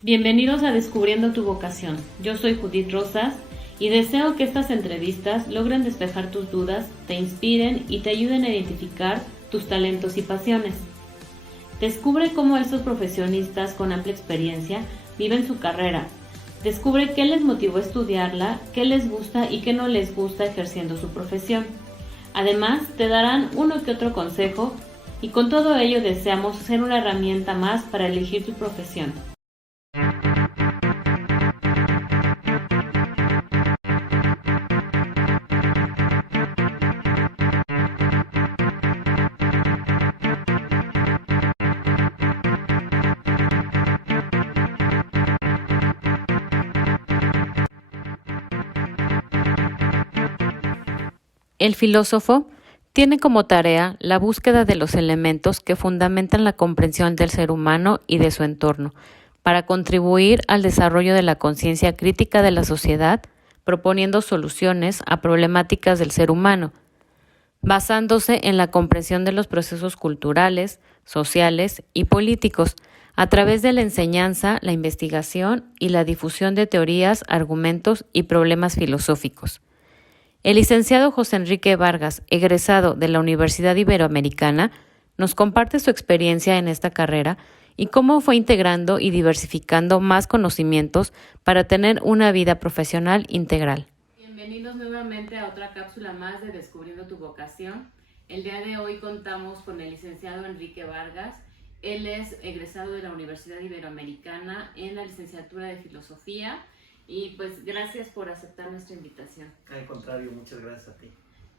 Bienvenidos a Descubriendo tu Vocación. Yo soy Judith Rosas y deseo que estas entrevistas logren despejar tus dudas, te inspiren y te ayuden a identificar tus talentos y pasiones. Descubre cómo estos profesionistas con amplia experiencia viven su carrera. Descubre qué les motivó a estudiarla, qué les gusta y qué no les gusta ejerciendo su profesión. Además, te darán uno que otro consejo y con todo ello deseamos ser una herramienta más para elegir tu profesión. El filósofo tiene como tarea la búsqueda de los elementos que fundamentan la comprensión del ser humano y de su entorno, para contribuir al desarrollo de la conciencia crítica de la sociedad, proponiendo soluciones a problemáticas del ser humano, basándose en la comprensión de los procesos culturales, sociales y políticos, a través de la enseñanza, la investigación y la difusión de teorías, argumentos y problemas filosóficos. El licenciado José Enrique Vargas, egresado de la Universidad Iberoamericana, nos comparte su experiencia en esta carrera y cómo fue integrando y diversificando más conocimientos para tener una vida profesional integral. Bienvenidos nuevamente a otra cápsula más de Descubriendo tu Vocación. El día de hoy contamos con el licenciado Enrique Vargas. Él es egresado de la Universidad Iberoamericana en la licenciatura de Filosofía. Y pues gracias por aceptar nuestra invitación. Al contrario, muchas gracias a ti.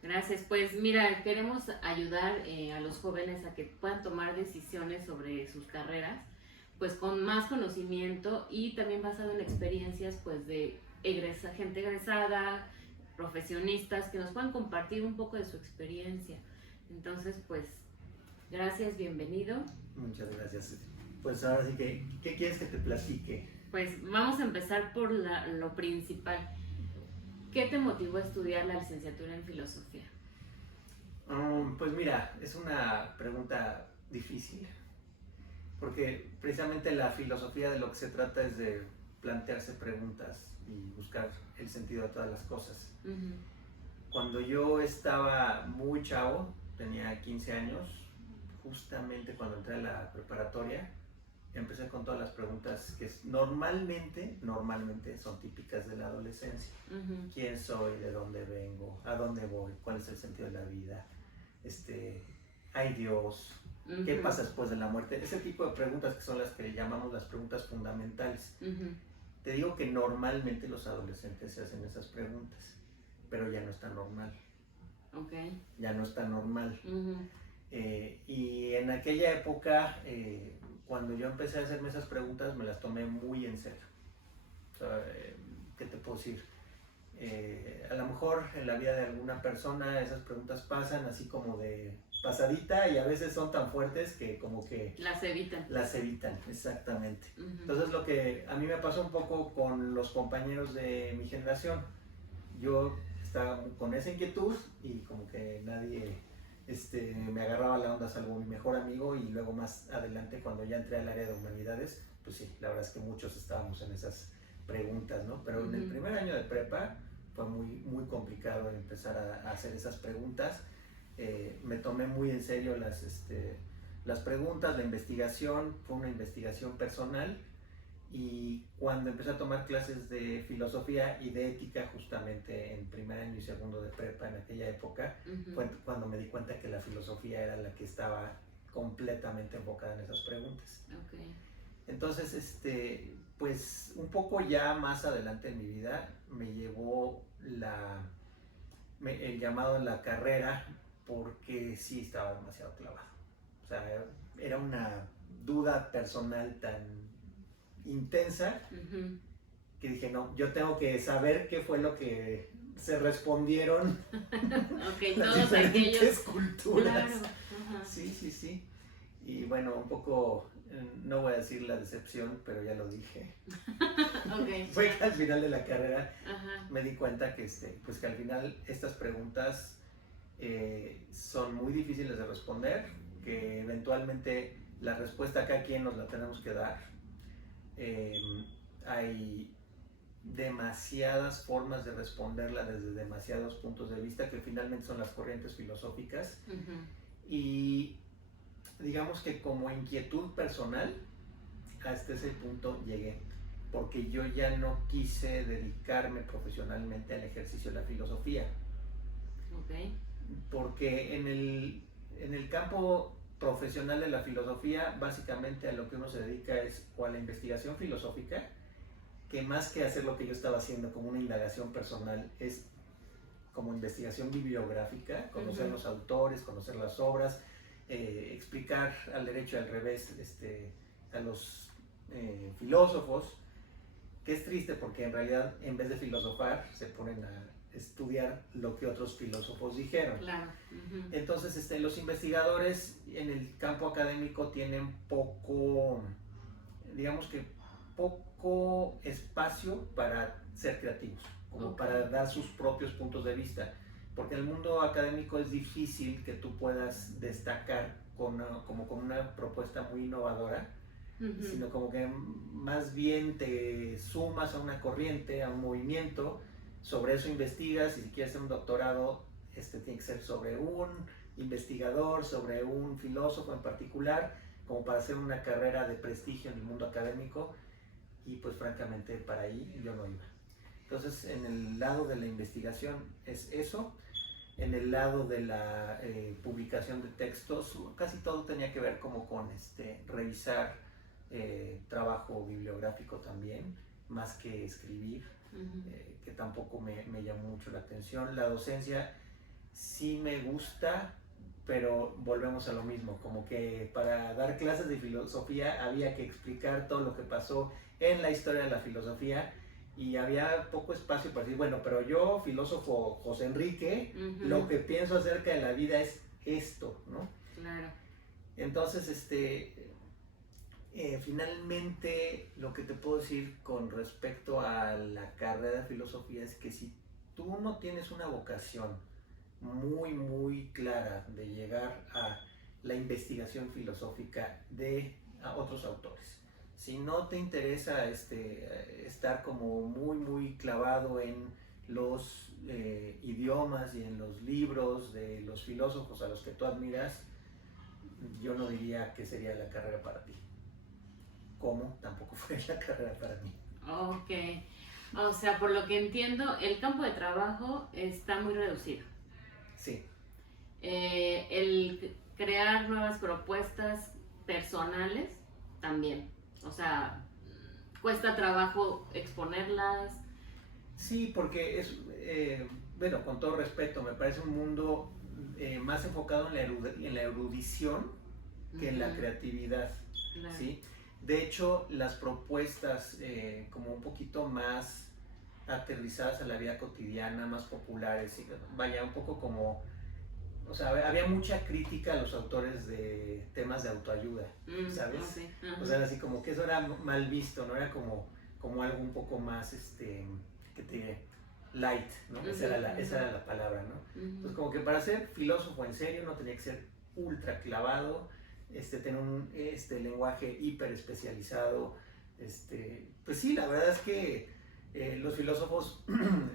Gracias, pues mira, queremos ayudar a los jóvenes a que puedan tomar decisiones sobre sus carreras, pues con más conocimiento y también basado en experiencias pues de gente egresada, profesionistas, que nos puedan compartir un poco de su experiencia. Entonces, pues, gracias, bienvenido. Muchas gracias. Pues ahora sí que, ¿qué quieres que te platique? Pues vamos a empezar por lo principal. ¿Qué te motivó a estudiar la licenciatura en filosofía? Pues mira, es una pregunta difícil, porque precisamente la filosofía de lo que se trata es de plantearse preguntas y buscar el sentido de todas las cosas. Uh-huh. Cuando yo estaba muy chavo, tenía 15 años, justamente cuando entré a la preparatoria, empecé con todas las preguntas que normalmente son típicas de la adolescencia. Uh-huh. ¿Quién soy? ¿De dónde vengo? ¿A dónde voy? ¿Cuál es el sentido de la vida? ¿Hay Dios? Uh-huh. ¿Qué pasa después de la muerte? Ese tipo de preguntas que son las que llamamos las preguntas fundamentales. Uh-huh. Te digo que normalmente los adolescentes se hacen esas preguntas, pero ya no es tan normal. Okay. Ya no es tan normal. Uh-huh. Y en aquella época, cuando yo empecé a hacerme esas preguntas, me las tomé muy en serio. O sea, ¿qué te puedo decir? A lo mejor en la vida de alguna persona esas preguntas pasan así como de pasadita y a veces son tan fuertes que como que... Las evitan. Las evitan, exactamente. Uh-huh. Entonces lo que a mí me pasó un poco con los compañeros de mi generación, yo estaba con esa inquietud y como que nadie... me agarraba la onda salvo mi mejor amigo, y luego más adelante cuando ya entré al área de humanidades, pues sí, la verdad es que muchos estábamos en esas preguntas, ¿no? Pero en el primer año de prepa fue muy complicado empezar a hacer esas preguntas. Me tomé muy en serio las preguntas, la investigación, fue una investigación personal. Y cuando empecé a tomar clases de filosofía y de ética, justamente en primer año y segundo de prepa en aquella época, uh-huh, fue cuando me di cuenta que la filosofía era la que estaba completamente enfocada en esas preguntas. Okay. Entonces, pues un poco ya más adelante en mi vida me llevó el llamado a la carrera, porque sí estaba demasiado clavado. O sea, era una duda personal tan intensa, uh-huh, que dije, no, yo tengo que saber qué fue lo que se respondieron okay, las todos diferentes aquellos culturas. Claro. Uh-huh. Sí. Y bueno, un poco, no voy a decir la decepción, pero ya lo dije. Okay. Fue que al final de la carrera, uh-huh, me di cuenta que, pues que al final estas preguntas son muy difíciles de responder, que eventualmente la respuesta a cada quien nos la tenemos que dar. hay demasiadas formas de responderla desde demasiados puntos de vista que finalmente son las corrientes filosóficas. Y digamos que como inquietud personal hasta ese punto llegué, porque yo ya no quise dedicarme profesionalmente al ejercicio de la filosofía. Porque en el campo profesional de la filosofía, básicamente a lo que uno se dedica es o a la investigación filosófica, que más que hacer lo que yo estaba haciendo como una indagación personal, es como investigación bibliográfica, conocer los autores, conocer las obras, explicar al derecho y al revés a los filósofos, que es triste porque en realidad en vez de filosofar se ponen a estudiar lo que otros filósofos dijeron. Claro. Entonces los investigadores en el campo académico tienen poco, digamos que poco espacio para ser creativos, como para dar sus propios puntos de vista, porque en el mundo académico es difícil que tú puedas destacar como con una propuesta muy innovadora, sino como que más bien te sumas a una corriente, a un movimiento, sobre eso investigas, y si quieres hacer un doctorado, tiene que ser sobre un investigador, sobre un filósofo en particular, como para hacer una carrera de prestigio en el mundo académico, y pues francamente para ahí yo no iba. Entonces en el lado de la investigación es eso, en el lado de la publicación de textos, casi todo tenía que ver como con revisar trabajo bibliográfico también, más que escribir, que tampoco me llamó mucho la atención. La docencia sí me gusta, pero volvemos a lo mismo, como que para dar clases de filosofía había que explicar todo lo que pasó en la historia de la filosofía, y había poco espacio para decir, bueno, pero yo, filósofo José Enrique, lo que pienso acerca de la vida es esto, ¿no? Claro. Entonces, finalmente, lo que te puedo decir con respecto a la carrera de filosofía es que si tú no tienes una vocación muy, muy clara de llegar a la investigación filosófica de otros autores, si no te interesa estar como muy, muy clavado en los idiomas y en los libros de los filósofos a los que tú admiras, yo no diría que sería la carrera para ti. ¿Cómo? Tampoco fue la carrera para mí. Ok. O sea, por lo que entiendo, el campo de trabajo está muy reducido. Sí. El crear nuevas propuestas personales también. O sea, cuesta trabajo exponerlas. Sí, porque bueno, con todo respeto, me parece un mundo más enfocado en la erudición que en la creatividad. Claro. ¿Sí? De hecho, las propuestas como un poquito más aterrizadas a la vida cotidiana, más populares, vaya, un poco como, o sea, había mucha crítica a los autores de temas de autoayuda, ¿sabes? Okay. O sea, así como que eso era mal visto, ¿no? Era como algo un poco más, que te diré, light, ¿no? Esa era la palabra, ¿no? Entonces, como que para ser filósofo en serio no tenía que ser ultra clavado, tener un lenguaje hiper especializado, pues sí, la verdad es que los filósofos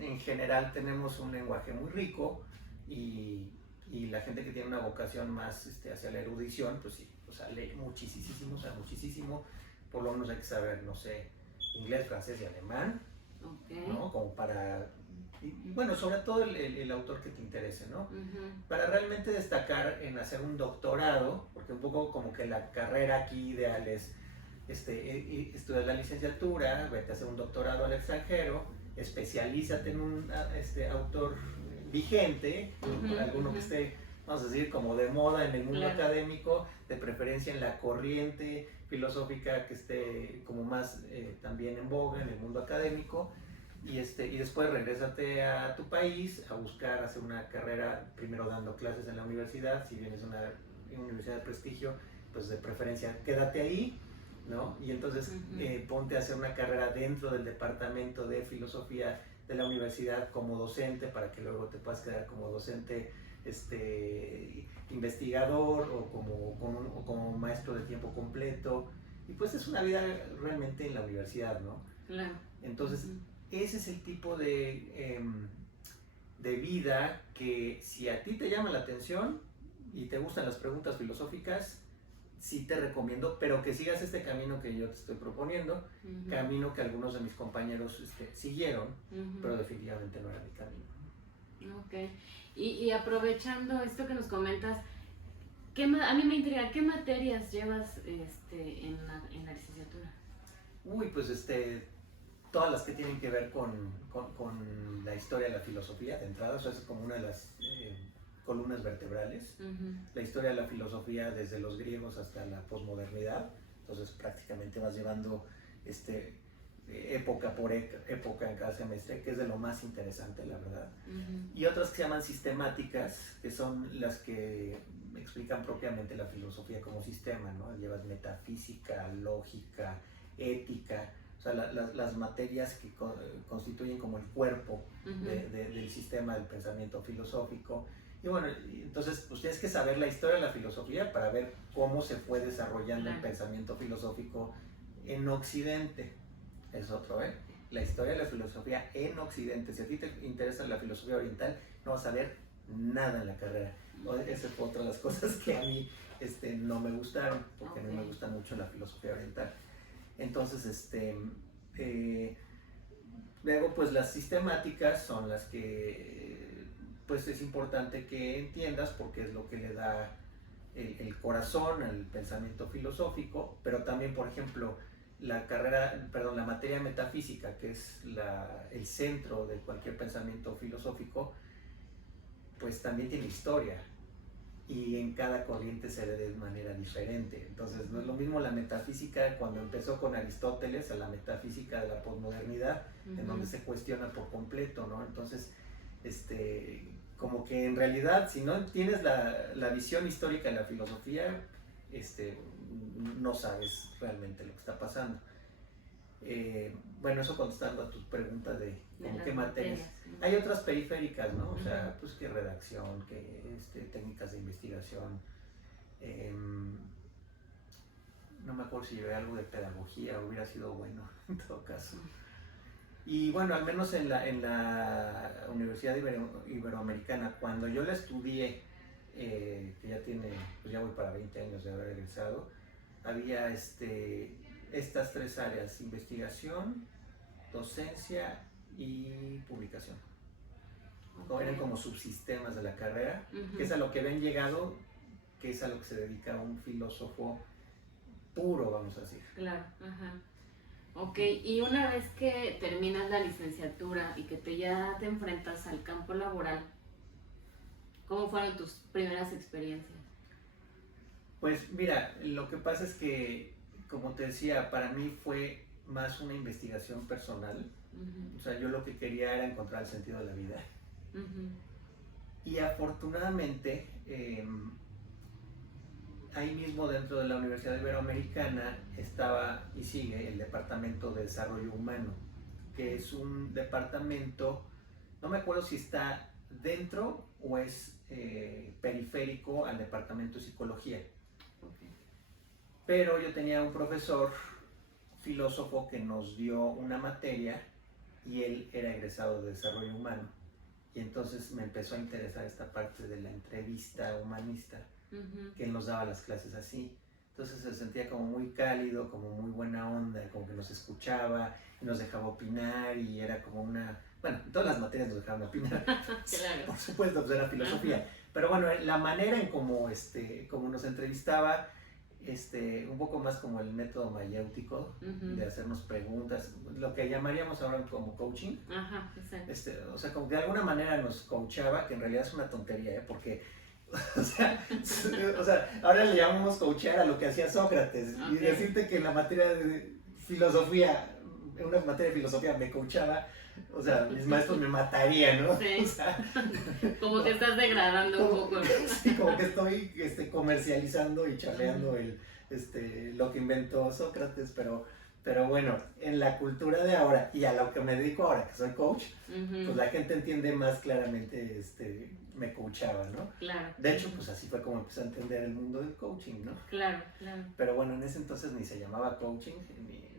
en general tenemos un lenguaje muy rico, y la gente que tiene una vocación más hacia la erudición, pues sí, o sea, lee muchísimo, por lo menos hay que saber, no sé, inglés, francés y alemán, okay, ¿no? Como para, y bueno, sobre todo el autor que te interese, ¿no? Para realmente destacar en hacer un doctorado, porque un poco como que la carrera aquí ideal es estudiar la licenciatura, vete a hacer un doctorado al extranjero, especialízate en un autor vigente, alguno que esté, vamos a decir, como de moda en el mundo académico, de preferencia en la corriente filosófica que esté como más también en boga en el mundo académico, y después regrésate a tu país a buscar hacer una carrera, primero dando clases en la universidad, si bien es una universidad de prestigio, pues de preferencia quédate ahí, ¿no? Y entonces ponte a hacer una carrera dentro del departamento de filosofía de la universidad como docente, para que luego te puedas quedar como docente investigador, o como maestro de tiempo completo, Y pues es una vida realmente en la universidad, ¿no? Claro. Entonces, Ujú. ese es el tipo de vida que si a ti te llama la atención y te gustan las preguntas filosóficas, sí te recomiendo, pero que sigas este camino que yo te estoy proponiendo, Ujú. camino que algunos de mis compañeros siguieron, Ujú. pero definitivamente no era mi camino. Ok. Y aprovechando esto que nos comentas, a mí me intriga, ¿qué materias llevas en la licenciatura? Uy, pues todas las que tienen que ver con la historia de la filosofía de entrada, o sea, es como una de las columnas vertebrales. Ujú. La historia de la filosofía desde los griegos hasta la posmodernidad, entonces prácticamente vas llevando época por época en cada semestre, que es de lo más interesante, la verdad. Ujú. Y otras que se llaman sistemáticas, que son las que explican propiamente la filosofía como sistema, ¿no? Llevas metafísica, lógica, ética, o sea, las materias que constituyen como el cuerpo Ujú. del sistema del pensamiento filosófico. Y bueno, entonces pues tienes que saber la historia de la filosofía para ver cómo se fue desarrollando el pensamiento filosófico en Occidente. Es otro, ¿eh? La historia de la filosofía en Occidente. Si a ti te interesa la filosofía oriental, no vas a ver nada en la carrera. Esa fue otra de las cosas que a mí no me gustaron, porque a mí me gusta mucho la filosofía oriental. Entonces, luego pues las sistemáticas son las que pues es importante que entiendas porque es lo que le da el corazón al pensamiento filosófico, pero también, por ejemplo, la materia metafísica, que es el centro de cualquier pensamiento filosófico, pues también tiene historia y en cada corriente se ve de manera diferente. Entonces no es lo mismo la metafísica cuando empezó con Aristóteles a la metafísica de la posmodernidad, en donde se cuestiona por completo, ¿no? Entonces, como que en realidad, si no tienes la visión histórica de la filosofía, no sabes realmente lo que está pasando. Bueno, eso contestando a tus preguntas de como qué materias. Hay otras periféricas, ¿no? O sea, pues que redacción, que técnicas de investigación. No me acuerdo si llevé algo de pedagogía, hubiera sido bueno en todo caso. Y bueno, al menos en la Universidad Iberoamericana, cuando yo la estudié, que ya tiene, pues ya voy para 20 años de haber egresado, había estas tres áreas: investigación, docencia y publicación. Eran como subsistemas de la carrera, que es a lo que habían llegado, que es a lo que se dedica un filósofo puro, vamos a decir. Claro, ajá. Ok, y una vez que terminas la licenciatura y que ya te enfrentas al campo laboral, ¿cómo fueron tus primeras experiencias? Pues mira, lo que pasa es que, como te decía, para mí fue más una investigación personal. O sea, yo lo que quería era encontrar el sentido de la vida. Y afortunadamente, ahí mismo dentro de la Universidad Iberoamericana estaba y sigue el Departamento de Desarrollo Humano, que es un departamento, no me acuerdo si está dentro o es periférico al Departamento de Psicología. Pero yo tenía un profesor filósofo que nos dio una materia y él era egresado de Desarrollo Humano. Y entonces me empezó a interesar esta parte de la entrevista humanista, que él nos daba las clases así. Entonces se sentía como muy cálido, como muy buena onda, como que nos escuchaba y nos dejaba opinar y era como una... Bueno, en todas las materias nos dejaban opinar. Claro. Por supuesto, pues era filosofía. Pero bueno, la manera en cómo nos entrevistaba, un poco más como el método mayéutico, de hacernos preguntas, lo que llamaríamos ahora como coaching. Ajá, exacto. O sea, como que de alguna manera nos coachaba, que en realidad es una tontería, porque o sea, ahora le llamamos coachear a lo que hacía Sócrates. Y decirte que en la materia de filosofía, en una materia de filosofía me coachaba, o sea, mis maestros me matarían, ¿no? Sí. O sea, como que estás degradando un poco, ¿no? Sí, como que estoy comercializando y charleando lo que inventó Sócrates, pero Pero bueno, en la cultura de ahora y a lo que me dedico ahora, que soy coach, pues la gente entiende más claramente, me coachaba, ¿no? Claro. De hecho, pues así fue como empecé a entender el mundo del coaching, ¿no? Claro, claro. Pero bueno, en ese entonces ni se llamaba coaching,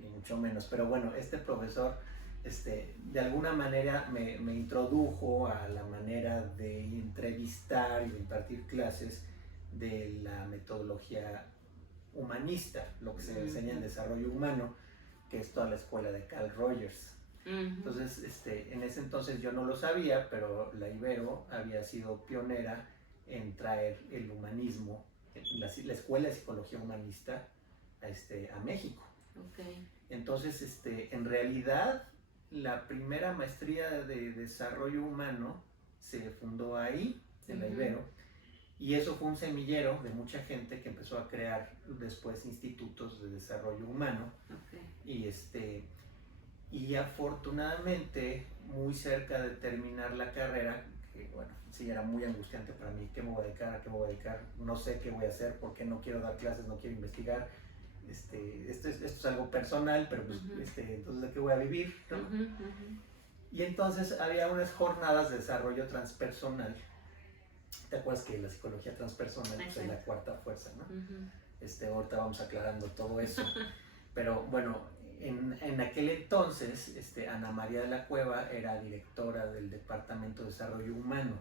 ni mucho menos. Pero bueno, este profesor, de alguna manera me introdujo a la manera de entrevistar y de impartir clases de la metodología humanista, lo que se enseña en desarrollo humano, que es toda la escuela de Carl Rogers. Entonces, en ese entonces yo no lo sabía, pero la Ibero había sido pionera en traer el humanismo, la escuela de psicología humanista, a México. Okay. Entonces, en realidad, la primera maestría de desarrollo humano se fundó ahí, en la Ibero, y eso fue un semillero de mucha gente que empezó a crear después institutos de desarrollo humano. Okay. Y afortunadamente, muy cerca de terminar la carrera, que bueno, sí era muy angustiante para mí, ¿qué me voy a dedicar? ¿A qué me voy a dedicar? No sé qué voy a hacer porque no quiero dar clases, no quiero investigar. Esto es algo personal, pero pues, entonces ¿de qué voy a vivir? ¿No? Y entonces había unas jornadas de desarrollo transpersonal. ¿Te acuerdas que la psicología transpersonal pues, es la cuarta fuerza, ¿no? Ahorita vamos aclarando todo eso. Pero bueno, en aquel entonces, Ana María de la Cueva era directora del Departamento de Desarrollo Humano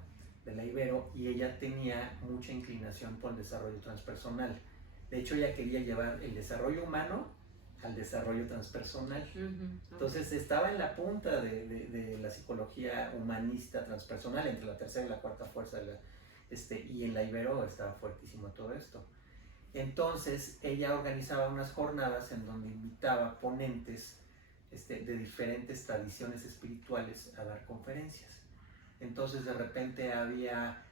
de la Ibero y ella tenía mucha inclinación por el desarrollo transpersonal. De hecho, ella quería llevar el desarrollo humano al desarrollo transpersonal. Entonces estaba en la punta de la psicología humanista transpersonal, entre la tercera y la cuarta fuerza y en la Ibero estaba fuertísimo todo esto. Entonces ella organizaba unas jornadas en donde invitaba ponentes de diferentes tradiciones espirituales a dar conferencias. Entonces de repente había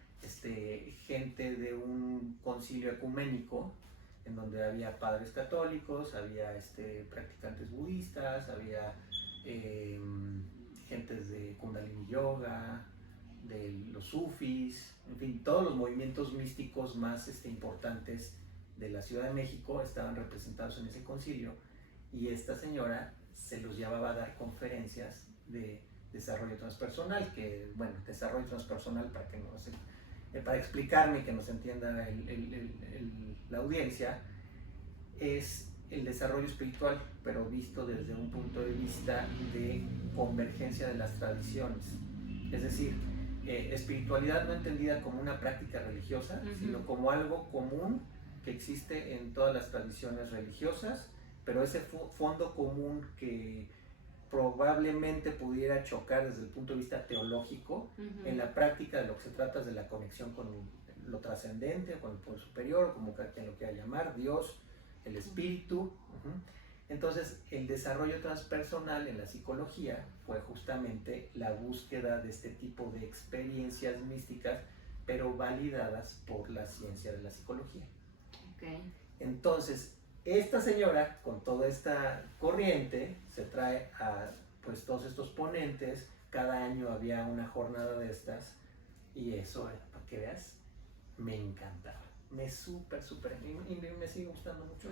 gente de un concilio ecuménico en donde había padres católicos, había practicantes budistas, había gentes de Kundalini Yoga, de los sufis, en fin, todos los movimientos místicos más importantes de la Ciudad de México estaban representados en ese concilio y esta señora se los llevaba a dar conferencias de desarrollo transpersonal, que bueno, desarrollo transpersonal para explicarme y que nos entienda la audiencia, es el desarrollo espiritual, pero visto desde un punto de vista de convergencia de las tradiciones. Es decir, espiritualidad no entendida como una práctica religiosa, sino como algo común que existe en todas las tradiciones religiosas, pero ese fondo común que probablemente pudiera chocar desde el punto de vista teológico, en la práctica de lo que se trata es de la conexión con lo trascendente, con el poder superior, como quien lo quiera llamar, Dios, el espíritu. Entonces, el desarrollo transpersonal en la psicología fue justamente la búsqueda de este tipo de experiencias místicas, pero validadas por la ciencia de la psicología. Okay. Entonces, esta señora, con toda esta corriente, se trae a pues, todos estos ponentes. Cada año había una jornada de estas, y eso, para que veas, me encantaba. Me y me sigue gustando mucho.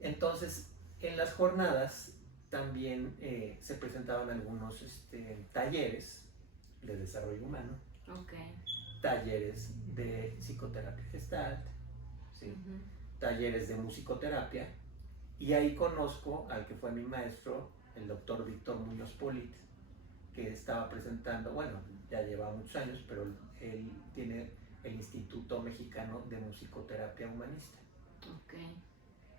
Entonces, en las jornadas también se presentaban algunos talleres de desarrollo humano, talleres de psicoterapia gestalt, ¿sí? Talleres de musicoterapia, y ahí conozco al que fue mi maestro, el doctor Víctor Muñoz Polit, que estaba presentando, bueno, ya lleva muchos años, pero él tiene el Instituto Mexicano de Musicoterapia Humanista. Okay.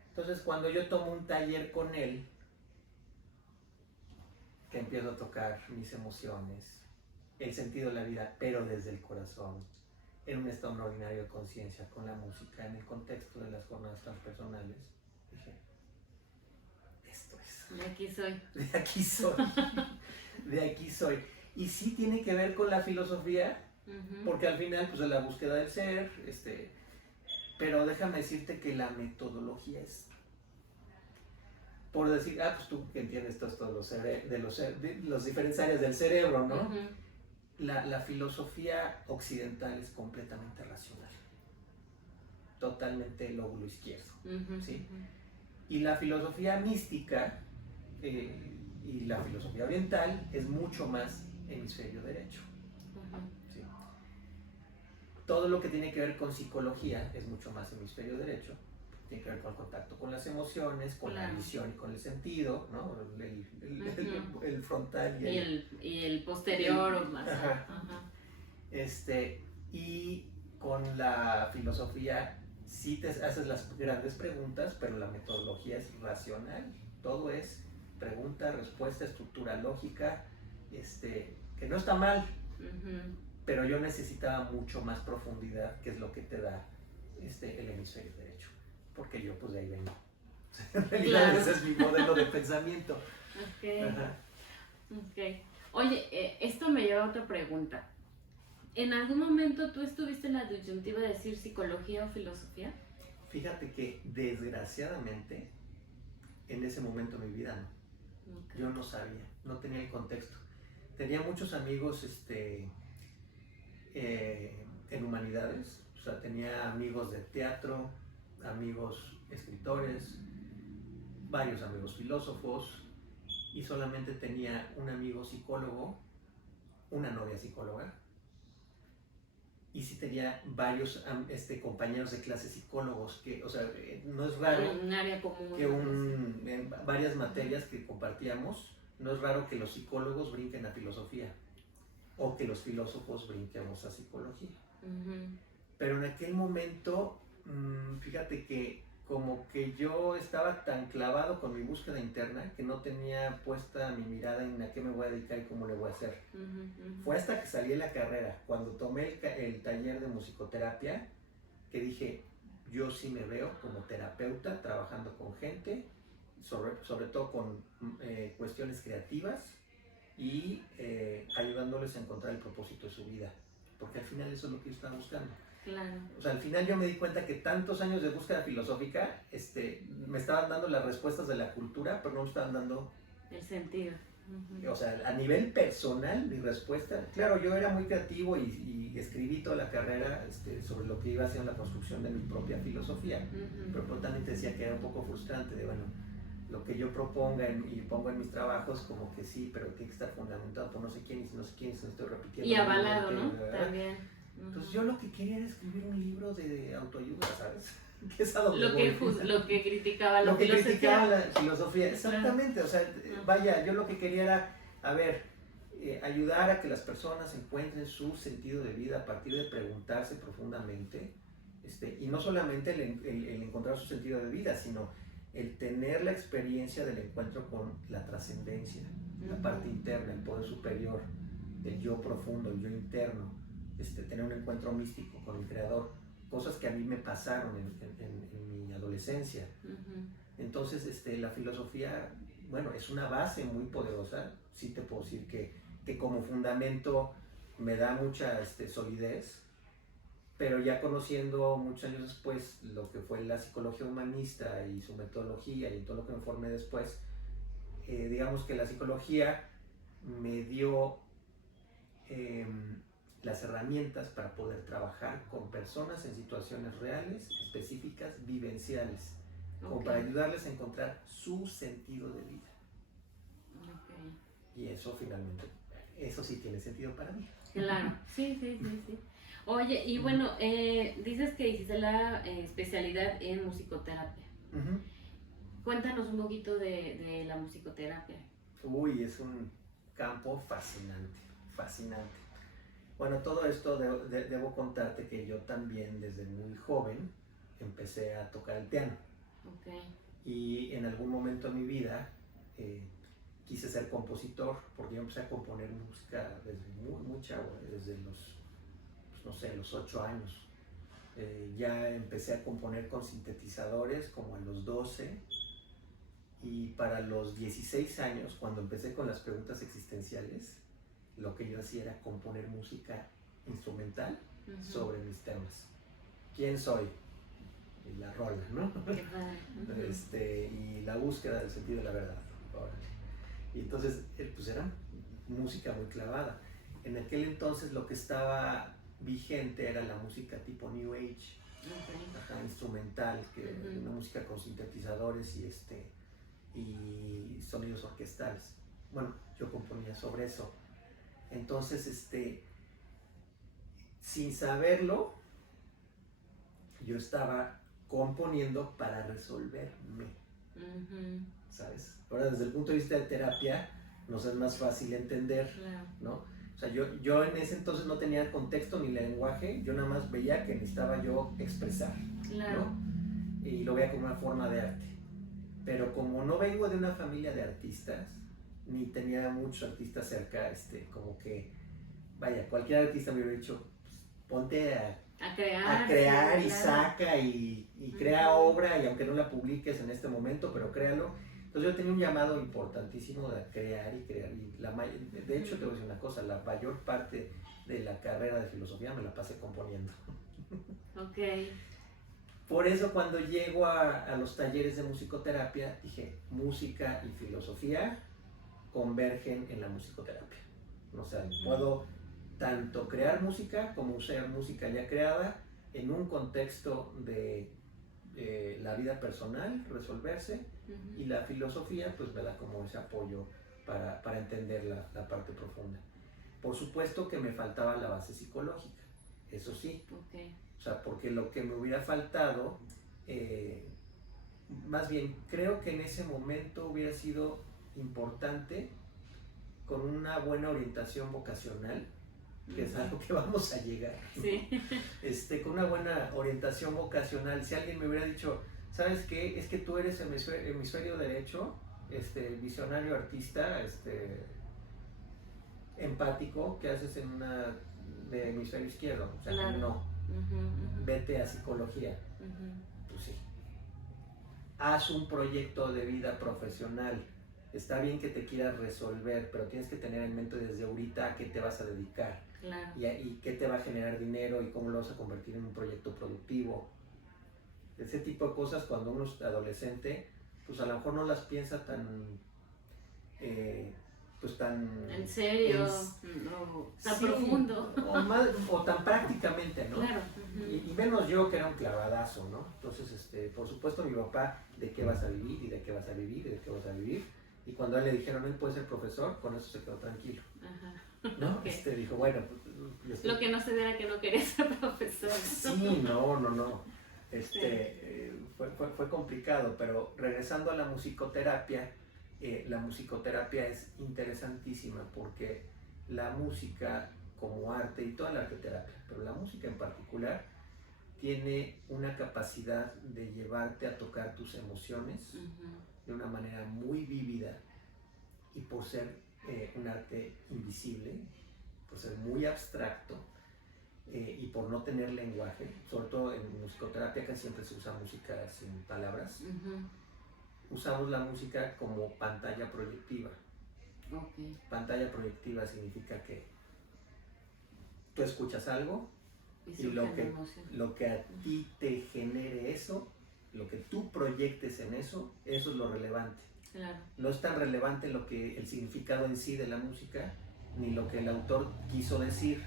Entonces, cuando yo tomo un taller con él, que empiezo a tocar mis emociones, el sentido de la vida, pero desde el corazón, en un estado ordinario de conciencia, con la música, en el contexto de las jornadas transpersonales, dije, esto es. De aquí soy. De aquí soy. De aquí soy. Y sí tiene que ver con la filosofía, porque al final, pues, es la búsqueda del ser, pero déjame decirte que la metodología es, por decir, pues tú que entiendes todo esto de los diferentes áreas del cerebro, ¿no? La filosofía occidental es completamente racional, totalmente lóbulo izquierdo, ¿sí? Y la filosofía mística y la filosofía oriental es mucho más hemisferio derecho. ¿Sí? Todo lo que tiene que ver con psicología es mucho más hemisferio derecho. Tiene que ver con el contacto con las emociones, con la visión y con el sentido, ¿no? El frontal y el posterior o más. Y con la filosofía sí te haces las grandes preguntas, pero la metodología es racional. Todo es pregunta, respuesta, estructura lógica, que no está mal, pero yo necesitaba mucho más profundidad, que es lo que te da el hemisferio derecho, porque yo pues de ahí vengo. En realidad ese es mi modelo de pensamiento. Okay. Oye, esto me lleva a otra pregunta. ¿En algún momento tú estuviste en la disyuntiva de decir psicología o filosofía? Fíjate que desgraciadamente en ese momento de mi vida no. Yo no sabía, no tenía el contexto. Tenía muchos amigos en humanidades, o sea, tenía amigos de teatro, amigos escritores, varios amigos filósofos, y solamente tenía un amigo psicólogo, una novia psicóloga, y sí tenía varios compañeros de clase psicólogos, que, o sea, no es raro un área común, que en varias materias que compartíamos, no es raro que los psicólogos brinquen a filosofía o que los filósofos brinquemos a psicología. Pero en aquel momento, fíjate que como que yo estaba tan clavado con mi búsqueda interna que no tenía puesta mi mirada en a qué me voy a dedicar y cómo le voy a hacer. Fue hasta que salí de la carrera, cuando tomé el taller de musicoterapia, que dije, yo sí me veo como terapeuta trabajando con gente, sobre todo con cuestiones creativas y ayudándoles a encontrar el propósito de su vida, porque al final eso es lo que yo estaba buscando. Claro. O sea, al final yo me di cuenta que tantos años de búsqueda filosófica me estaban dando las respuestas de la cultura, pero no me estaban dando el sentido. O sea, a nivel personal, mi respuesta, claro, yo era muy creativo y escribí toda la carrera sobre lo que iba a ser la construcción de mi propia filosofía, pero también te decía que era un poco frustrante de, bueno, lo que yo proponga y pongo en mis trabajos, como que sí, pero tiene que estar fundamentado por no sé quién y no sé quién, se lo estoy repitiendo. Y avalado, ¿no? También. Entonces yo lo que quería era escribir un libro de autoayuda, ¿sabes? Que es a donde lo que criticaba la filosofía. Lo que criticaba la filosofía, exactamente. O sea, vaya, yo lo que quería era, ayudar a que las personas encuentren su sentido de vida a partir de preguntarse profundamente, y no solamente el encontrar su sentido de vida, sino el tener la experiencia del encuentro con la trascendencia, la parte interna, el poder superior, el yo profundo, el yo interno, tener un encuentro místico con el creador, cosas que a mí me pasaron en mi adolescencia. Entonces, la filosofía, bueno, es una base muy poderosa. Sí te puedo decir que como fundamento me da mucha solidez, pero ya conociendo muchos años después lo que fue la psicología humanista y su metodología y todo lo que me formé después, digamos que la psicología me dio las herramientas para poder trabajar con personas en situaciones reales, específicas, vivenciales, como para ayudarles a encontrar su sentido de vida. Y eso finalmente, eso sí tiene sentido para mí. Claro, sí. Oye, y bueno, dices que hiciste la especialidad en musicoterapia. Cuéntanos un poquito de la musicoterapia. Uy, es un campo fascinante. Bueno, todo esto debo contarte que yo también desde muy joven empecé a tocar el piano. Y en algún momento de mi vida quise ser compositor, porque yo empecé a componer música desde muy chavo, desde los 8 años. Ya empecé a componer con sintetizadores como a los 12, y para los 16 años, cuando empecé con las preguntas existenciales, lo que yo hacía era componer música instrumental sobre mis temas. ¿Quién soy? Y la rola, ¿no? Y la búsqueda del sentido de la verdad. Y entonces, pues era música muy clavada. En aquel entonces lo que estaba vigente era la música tipo New Age, Ok. ajá, instrumental, Ujú. una música con sintetizadores y sonidos orquestales. Bueno, yo componía sobre eso. Entonces, sin saberlo, yo estaba componiendo para resolverme, Ujú. ¿sabes? Ahora, desde el punto de vista de terapia, nos es más fácil entender, Claro. ¿no? O sea, yo en ese entonces no tenía contexto ni lenguaje, yo nada más veía que necesitaba yo expresar, Claro. ¿no? Y lo veía como una forma de arte. Pero como no vengo de una familia de artistas, ni tenía muchos artistas cerca, como que, vaya, cualquier artista me hubiera dicho, pues, ponte a crear Sí, y claro. saca y crea obra, y aunque no la publiques en este momento, pero créalo. Entonces yo tenía un llamado importantísimo de crear y crear. Y de hecho, te voy a decir una cosa, la mayor parte de la carrera de filosofía me la pasé componiendo. Ok. Por eso cuando llego a los talleres de musicoterapia, dije, música y filosofía convergen en la musicoterapia. O sea, puedo tanto crear música como usar música ya creada en un contexto de la vida personal, resolverse, y la filosofía pues me da como ese apoyo para entender la parte profunda. Por supuesto que me faltaba la base psicológica, eso sí. Okay. O sea, porque lo que me hubiera faltado, eh, más bien creo que en ese momento hubiera sido importante con una buena orientación vocacional, que es algo que vamos a llegar, ¿no? Sí. Con una buena orientación vocacional, si alguien me hubiera dicho, ¿sabes qué? Es que tú eres hemisferio derecho, visionario artista, empático, ¿qué haces en una de hemisferio izquierdo? O sea, Claro. no, vete a psicología. Pues sí, haz un proyecto de vida profesional. Está bien que te quieras resolver, pero tienes que tener en mente desde ahorita a qué te vas a dedicar. Claro. Y qué te va a generar dinero y cómo lo vas a convertir en un proyecto productivo. Ese tipo de cosas, cuando uno es adolescente, pues a lo mejor no las piensa pues tan... ¿En serio? No, tan sí, profundo. o tan prácticamente, ¿no? Claro. Y menos yo, que era un clavadazo, ¿no? Entonces, por supuesto, mi papá, ¿de qué vas a vivir? ¿Y de qué vas a vivir? ¿Y de qué vas a vivir? Y cuando a él le dijeron, él puede ser profesor, con eso se quedó tranquilo. Ajá. ¿No? Okay. Dijo, bueno, pues, Lo que no se era que no quería ser profesor. Sí, no. Sí. Fue complicado, pero regresando a la musicoterapia es interesantísima porque la música como arte, y toda la arteterapia, pero la música en particular, tiene una capacidad de llevarte a tocar tus emociones de una manera muy vívida, y por ser un arte invisible, por ser muy abstracto, y por no tener lenguaje, sobre todo en musicoterapia que siempre se usa música sin palabras, usamos la música como pantalla proyectiva. Okay. Pantalla proyectiva significa que tú escuchas algo y lo que a ti te genere eso, lo que tú proyectes en eso, eso es lo relevante. Claro. No es tan relevante el significado en sí de la música, ni lo que el autor quiso decir.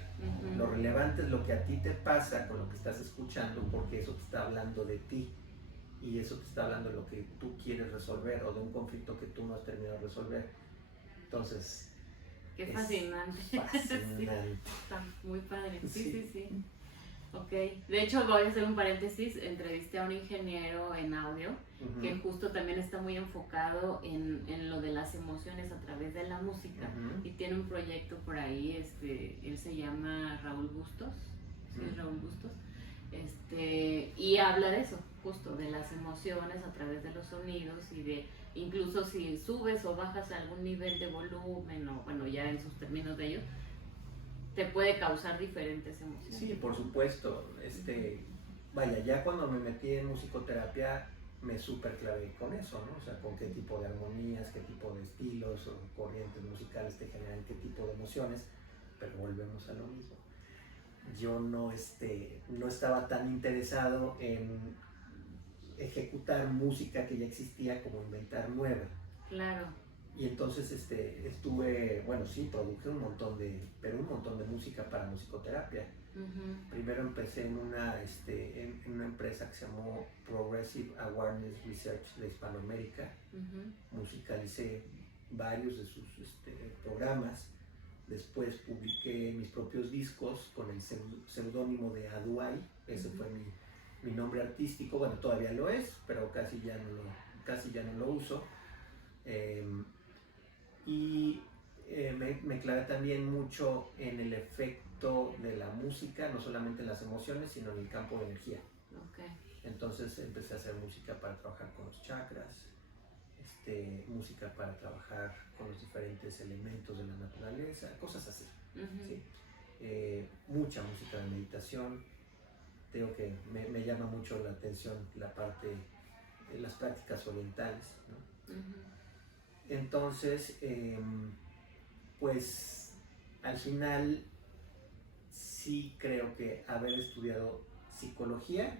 Lo relevante es lo que a ti te pasa con lo que estás escuchando, porque eso te está hablando de ti, y eso te está hablando de lo que tú quieres resolver, o de un conflicto que tú no has terminado de resolver. Entonces, qué fascinante. Fascinante. Sí, está muy padre. Sí. Ok, de hecho voy a hacer un paréntesis, entrevisté a un ingeniero en audio que justo también está muy enfocado en lo de las emociones a través de la música, y tiene un proyecto por ahí, él se llama Raúl Bustos, sí, Raúl Bustos, y habla de eso, justo de las emociones a través de los sonidos, y de incluso si subes o bajas algún nivel de volumen, o bueno, ya en sus términos de ellos, te puede causar diferentes emociones. Sí, por supuesto. Vaya, ya cuando me metí en musicoterapia me súper clavé con eso, ¿no? O sea, con qué tipo de armonías, qué tipo de estilos o corrientes musicales te generan qué tipo de emociones, pero volvemos a lo mismo. Yo no estaba tan interesado en ejecutar música que ya existía como inventar nueva. Claro. Y entonces estuve, bueno, sí, produje un montón de música para musicoterapia. Primero empecé en una empresa que se llamó Progressive Awareness Research de Hispanoamérica. Musicalicé varios de sus programas. Después publiqué mis propios discos con el seudónimo de Aduay. Ese fue mi nombre artístico. Bueno, todavía lo es, pero casi ya no lo uso. Me clavé también mucho en el efecto de la música, no solamente en las emociones, sino en el campo de energía. Entonces empecé a hacer música para trabajar con los chakras, música para trabajar con los diferentes elementos de la naturaleza, cosas así. ¿Sí? Mucha música de meditación. Creo que me llama mucho la atención la parte de las prácticas orientales, ¿no? Entonces, pues al final sí creo que haber estudiado psicología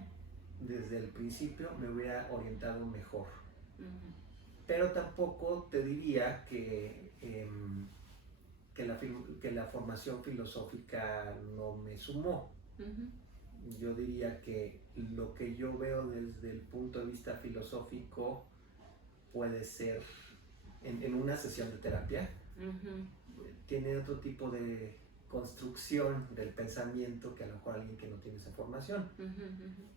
desde el principio me hubiera orientado mejor. Pero tampoco te diría que la formación filosófica no me sumó. Yo diría que lo que yo veo desde el punto de vista filosófico puede ser en una sesión de terapia, tiene otro tipo de construcción del pensamiento que a lo mejor alguien que no tiene esa formación.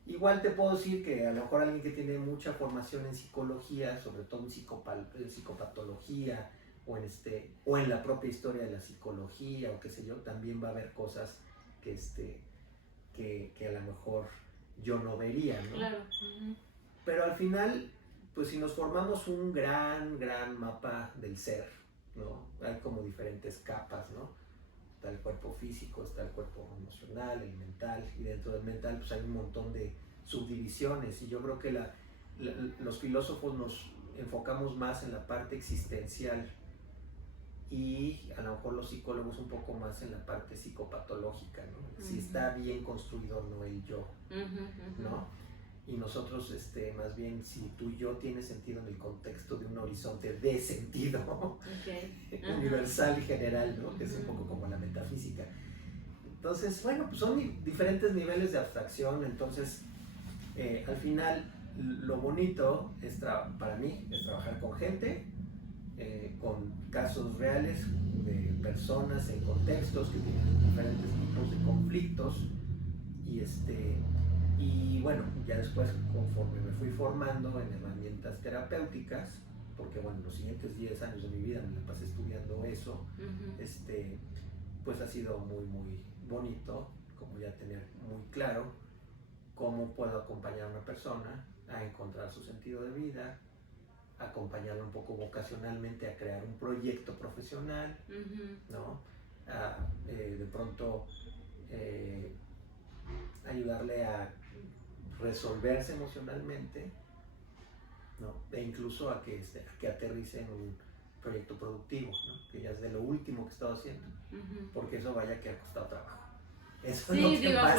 Igual te puedo decir que a lo mejor alguien que tiene mucha formación en psicología, sobre todo en psicopatología o en la propia historia de la psicología o qué sé yo, también va a haber cosas que a lo mejor yo no vería, ¿no? Claro. Pero al final, pues si nos formamos un gran mapa del ser, ¿no? Hay como diferentes capas, ¿no? Está el cuerpo físico, está el cuerpo emocional, el mental, y dentro del mental pues hay un montón de subdivisiones, y yo creo que los filósofos nos enfocamos más en la parte existencial y a lo mejor los psicólogos un poco más en la parte psicopatológica, ¿no? Si está bien construido o no el yo, ¿no? Y nosotros más bien si tu yo tiene sentido en el contexto de un horizonte de sentido universal y general, ¿no? Que es un poco como la metafísica. Entonces, bueno, pues son diferentes niveles de abstracción. Entonces, al final, lo bonito para mí es trabajar con gente, con casos reales de personas en contextos que tienen diferentes tipos de conflictos, y bueno, ya después, conforme me fui formando en herramientas terapéuticas, porque bueno, los siguientes 10 años de mi vida me la pasé estudiando eso, pues ha sido muy bonito, como ya tener muy claro cómo puedo acompañar a una persona a encontrar su sentido de vida, acompañarla un poco vocacionalmente a crear un proyecto profesional, ¿no? De pronto ayudarle a resolverse emocionalmente, ¿no? E incluso a que aterrice en un proyecto productivo, ¿no? Que ya es de lo último que he estado haciendo, porque eso vaya que ha costado trabajo. Eso sí, es lo que digo, más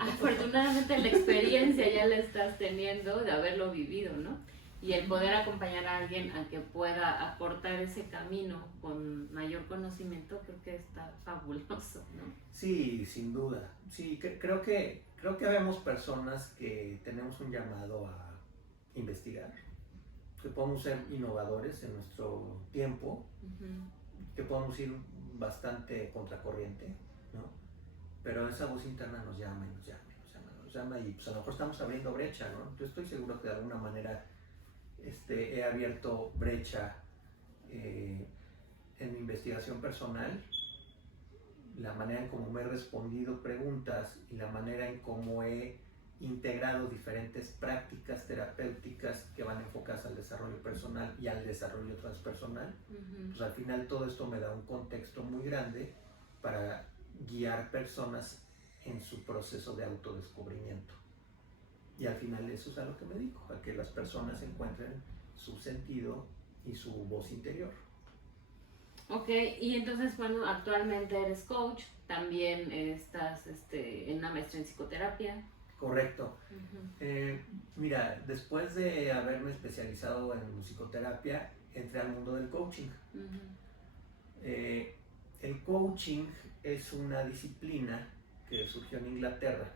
afortunadamente la experiencia ya la estás teniendo de haberlo vivido, ¿no? Y el poder acompañar a alguien a que pueda aportar ese camino con mayor conocimiento, creo que está fabuloso, ¿no? Sí, sin duda. Sí, creo que habemos personas que tenemos un llamado a investigar, que podemos ser innovadores en nuestro tiempo, que podemos ir bastante contracorriente, ¿no? Pero esa voz interna nos llama y pues a lo mejor estamos abriendo brecha, ¿no? Yo estoy seguro que de alguna manera he abierto brecha en mi investigación personal, la manera en cómo me he respondido preguntas y la manera en cómo he integrado diferentes prácticas terapéuticas que van enfocadas al desarrollo personal y al desarrollo transpersonal. Pues al final todo esto me da un contexto muy grande para guiar personas en su proceso de autodescubrimiento. Y al final eso es a lo que me dedico, a que las personas encuentren su sentido y su voz interior. Ok, y entonces, bueno, actualmente eres coach, también estás en una maestría en psicoterapia. Correcto. Mira, después de haberme especializado en musicoterapia, entré al mundo del coaching. Ujú. El coaching es una disciplina que surgió en Inglaterra,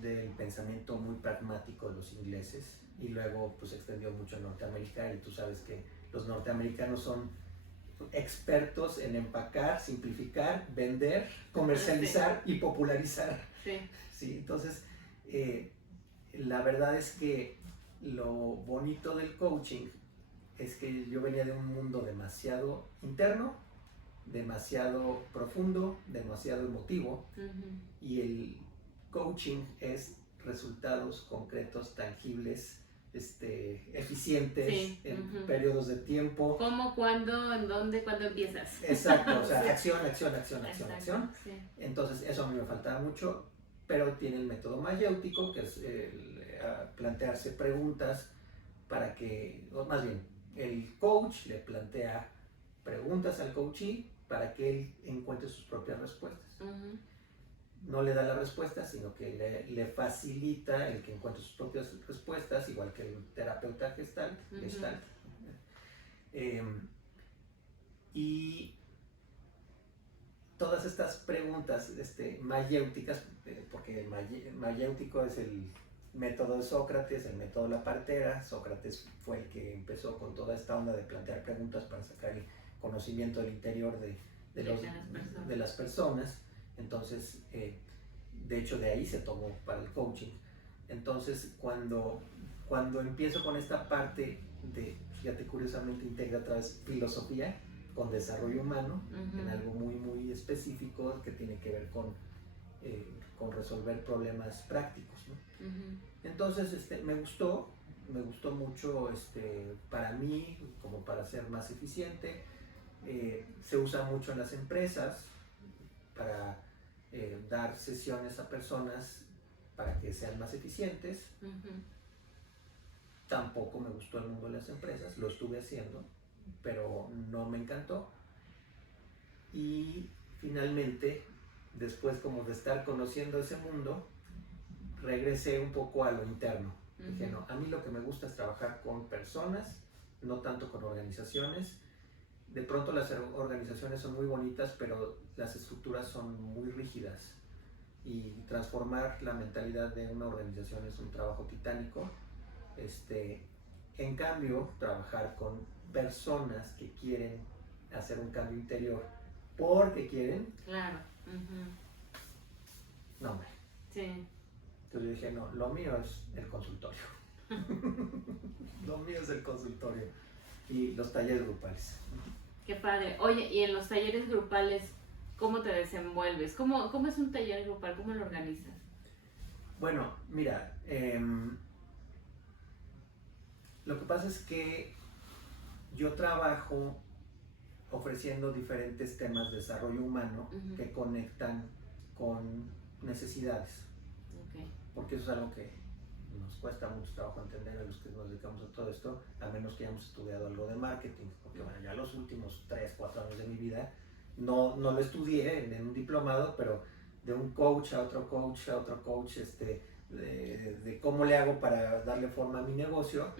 del pensamiento muy pragmático de los ingleses, y luego pues se extendió mucho a Norteamérica, y tú sabes que los norteamericanos son expertos en empacar, simplificar, vender, comercializar y popularizar. Sí. ¿Sí? Entonces, la verdad es que lo bonito del coaching es que yo venía de un mundo demasiado interno, demasiado profundo, demasiado emotivo, y el coaching es resultados concretos, tangibles, eficientes, Sí. en periodos de tiempo. ¿Cómo, cuándo, en dónde, cuándo empiezas? Exacto, o sea, Sí. acción. Exacto, Acción. sí. Entonces, eso a mí me faltaba mucho, pero tiene el método mayéutico, que es plantearse preguntas para que, o más bien, el coach le plantea preguntas al coachee para que él encuentre sus propias respuestas. No le da la respuesta, sino que le facilita el que encuentre sus propias respuestas, igual que el terapeuta Gestalt. Y todas estas preguntas mayéuticas, porque el mayéutico es el método de Sócrates, el método de la partera. Sócrates fue el que empezó con toda esta onda de plantear preguntas para sacar el conocimiento del interior de las personas. Entonces, de hecho, de ahí se tomó para el coaching. Entonces, cuando empiezo con esta parte de, fíjate, curiosamente integra otra vez filosofía con desarrollo humano, en algo muy, muy específico que tiene que ver con resolver problemas prácticos, ¿no? Entonces, me gustó mucho, para mí, como para ser más eficiente. Se usa mucho en las empresas para dar sesiones a personas para que sean más eficientes. Tampoco me gustó el mundo de las empresas, lo estuve haciendo, pero no me encantó. Y finalmente, después como de estar conociendo ese mundo, regresé un poco a lo interno. Dije, no, a mí lo que me gusta es trabajar con personas, no tanto con organizaciones. De pronto las organizaciones son muy bonitas, pero las estructuras son muy rígidas, y transformar la mentalidad de una organización es un trabajo titánico. En cambio, trabajar con personas que quieren hacer un cambio interior porque quieren. Claro. No, hombre. Sí. Entonces yo dije, no, lo mío es el consultorio. Lo mío es el consultorio y los talleres grupales. Qué padre. Oye, y en los talleres grupales, ¿cómo te desenvuelves? ¿Cómo es un taller grupal? ¿Cómo lo organizas? Bueno, mira, lo que pasa es que yo trabajo ofreciendo diferentes temas de desarrollo humano que conectan con necesidades. Okay. Porque eso es algo que nos cuesta mucho trabajo entender a los que nos dedicamos a todo esto, a menos que hayamos estudiado algo de marketing. Porque bueno, ya los últimos 3, 4 años de mi vida no lo estudié en un diplomado, pero de un coach a otro coach de cómo le hago para darle forma a mi negocio,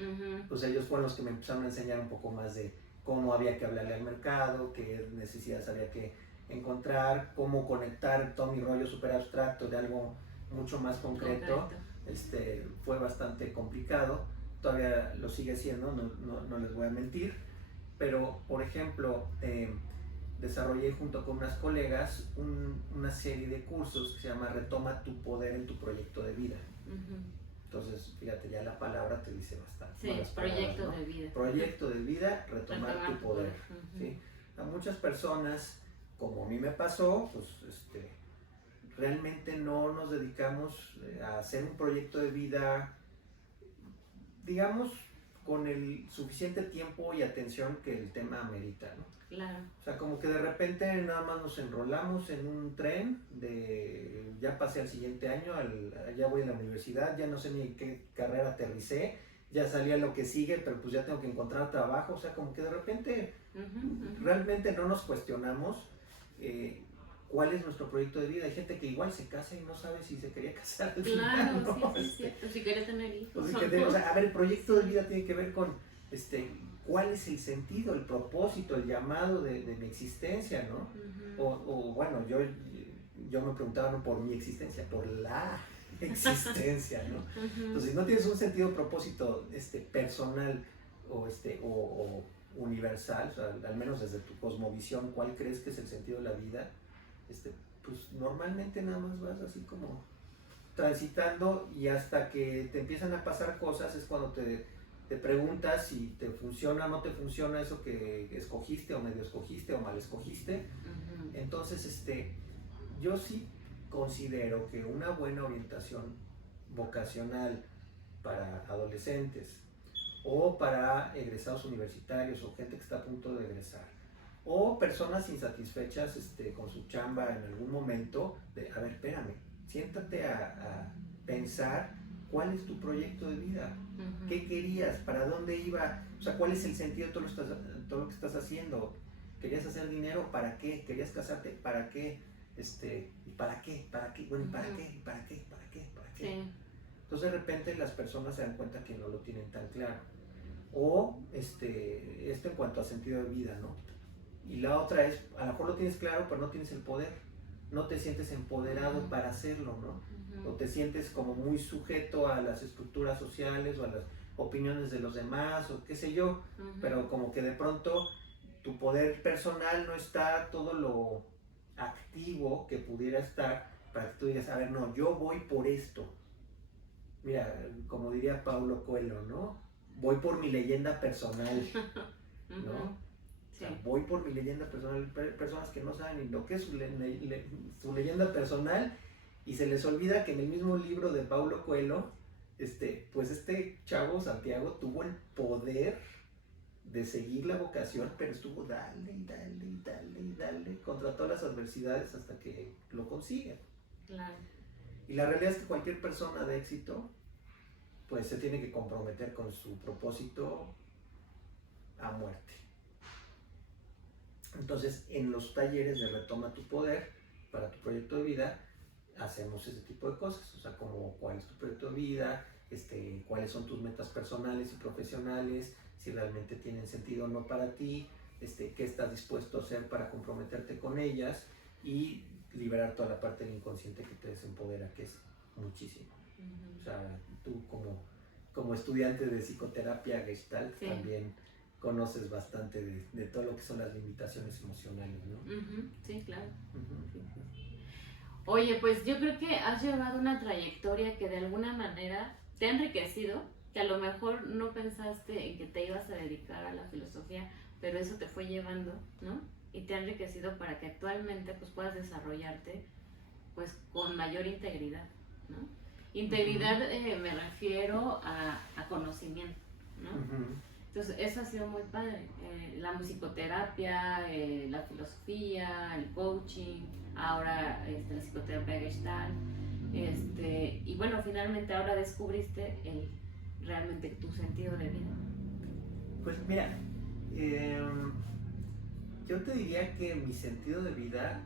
pues ellos fueron los que me empezaron a enseñar un poco más de cómo había que hablarle al mercado, qué necesidades había que encontrar, cómo conectar todo mi rollo súper abstracto de algo mucho más concreto. Fue bastante complicado, todavía lo sigue siendo, no les voy a mentir, pero por ejemplo, desarrollé junto con unas colegas una serie de cursos que se llama Retoma tu poder en tu proyecto de vida. Entonces, fíjate, ya la palabra te dice bastante. Sí, proyecto de vida. Proyecto de vida, retomar tu poder. ¿Sí? A muchas personas, como a mí me pasó, pues realmente no nos dedicamos a hacer un proyecto de vida, digamos, con el suficiente tiempo y atención que el tema amerita, ¿no? Claro. O sea, como que de repente nada más nos enrolamos en un tren de ya pasé al siguiente año, ya voy a la universidad, ya no sé ni en qué carrera aterricé, ya salí a lo que sigue, pero pues ya tengo que encontrar trabajo. O sea, como que de repente realmente no nos cuestionamos cuál es nuestro proyecto de vida. Hay gente que igual se casa y no sabe si se quería casar al final, ¿no? Sí, sí, sí. O si quiere tener hijos. O sea, a ver, el proyecto de vida tiene que ver con ¿cuál es el sentido, el propósito, el llamado de mi existencia, ¿no? O bueno, yo me preguntaba no por mi existencia, por la existencia, ¿no? Entonces, si no tienes un sentido, propósito personal o universal, o sea, al menos desde tu cosmovisión, ¿cuál crees que es el sentido de la vida? Pues normalmente nada más vas así como transitando, y hasta que te empiezan a pasar cosas es cuando te preguntas si te funciona o no te funciona eso que escogiste o medio escogiste o mal escogiste. Entonces, yo sí considero que una buena orientación vocacional para adolescentes o para egresados universitarios o gente que está a punto de egresar o personas insatisfechas con su chamba en algún momento, a ver, espérame, siéntate a pensar cuál es tu proyecto de vida, qué querías, para dónde iba, o sea, cuál es el sentido de todo lo que estás haciendo. ¿Querías hacer dinero? ¿Para qué? ¿Querías casarte? ¿Para qué? ¿Y para qué? ¿Para qué? Bueno, ¿para qué? ¿Para qué? ¿Para qué? ¿Para qué? Sí. Entonces de repente las personas se dan cuenta que no lo tienen tan claro. O esto en cuanto a sentido de vida, ¿no? Y la otra es, a lo mejor lo tienes claro, pero no tienes el poder. No te sientes empoderado para hacerlo, ¿no? O te sientes como muy sujeto a las estructuras sociales o a las opiniones de los demás o qué sé yo. Pero como que de pronto tu poder personal no está todo lo activo que pudiera estar para que tú digas, a ver, no, yo voy por esto. Mira, como diría Paulo Coelho, ¿no? Voy por mi leyenda personal, ¿no? Sí. O sea, voy por mi leyenda personal. Personas que no saben ni lo que es su leyenda personal, y se les olvida que en el mismo libro de Paulo Coelho, pues este chavo Santiago tuvo el poder de seguir la vocación, pero estuvo dale contra todas las adversidades hasta que lo consigue. Claro. Y la realidad es que cualquier persona de éxito pues se tiene que comprometer con su propósito a muerte. Entonces, en los talleres de Retoma tu Poder para tu proyecto de vida, hacemos ese tipo de cosas. O sea, como cuál es tu proyecto de vida, cuáles son tus metas personales y profesionales, si realmente tienen sentido o no para ti, qué estás dispuesto a hacer para comprometerte con ellas y liberar toda la parte del inconsciente que te desempodera, que es muchísimo. O sea, tú como estudiante de psicoterapia Gestalt, sí, también conoces bastante de todo lo que son las limitaciones emocionales, ¿no? Sí, claro. Sí. Oye, pues yo creo que has llevado una trayectoria que de alguna manera te ha enriquecido, que a lo mejor no pensaste en que te ibas a dedicar a la filosofía, pero eso te fue llevando, ¿no? Y te ha enriquecido para que actualmente pues puedas desarrollarte pues con mayor integridad, ¿no? Integridad me refiero a conocimiento, ¿no? Entonces eso ha sido muy padre, la musicoterapia, la filosofía, el coaching, ahora la psicoterapia Gestalt, y bueno, finalmente ahora descubriste realmente tu sentido de vida. Pues mira, yo te diría que mi sentido de vida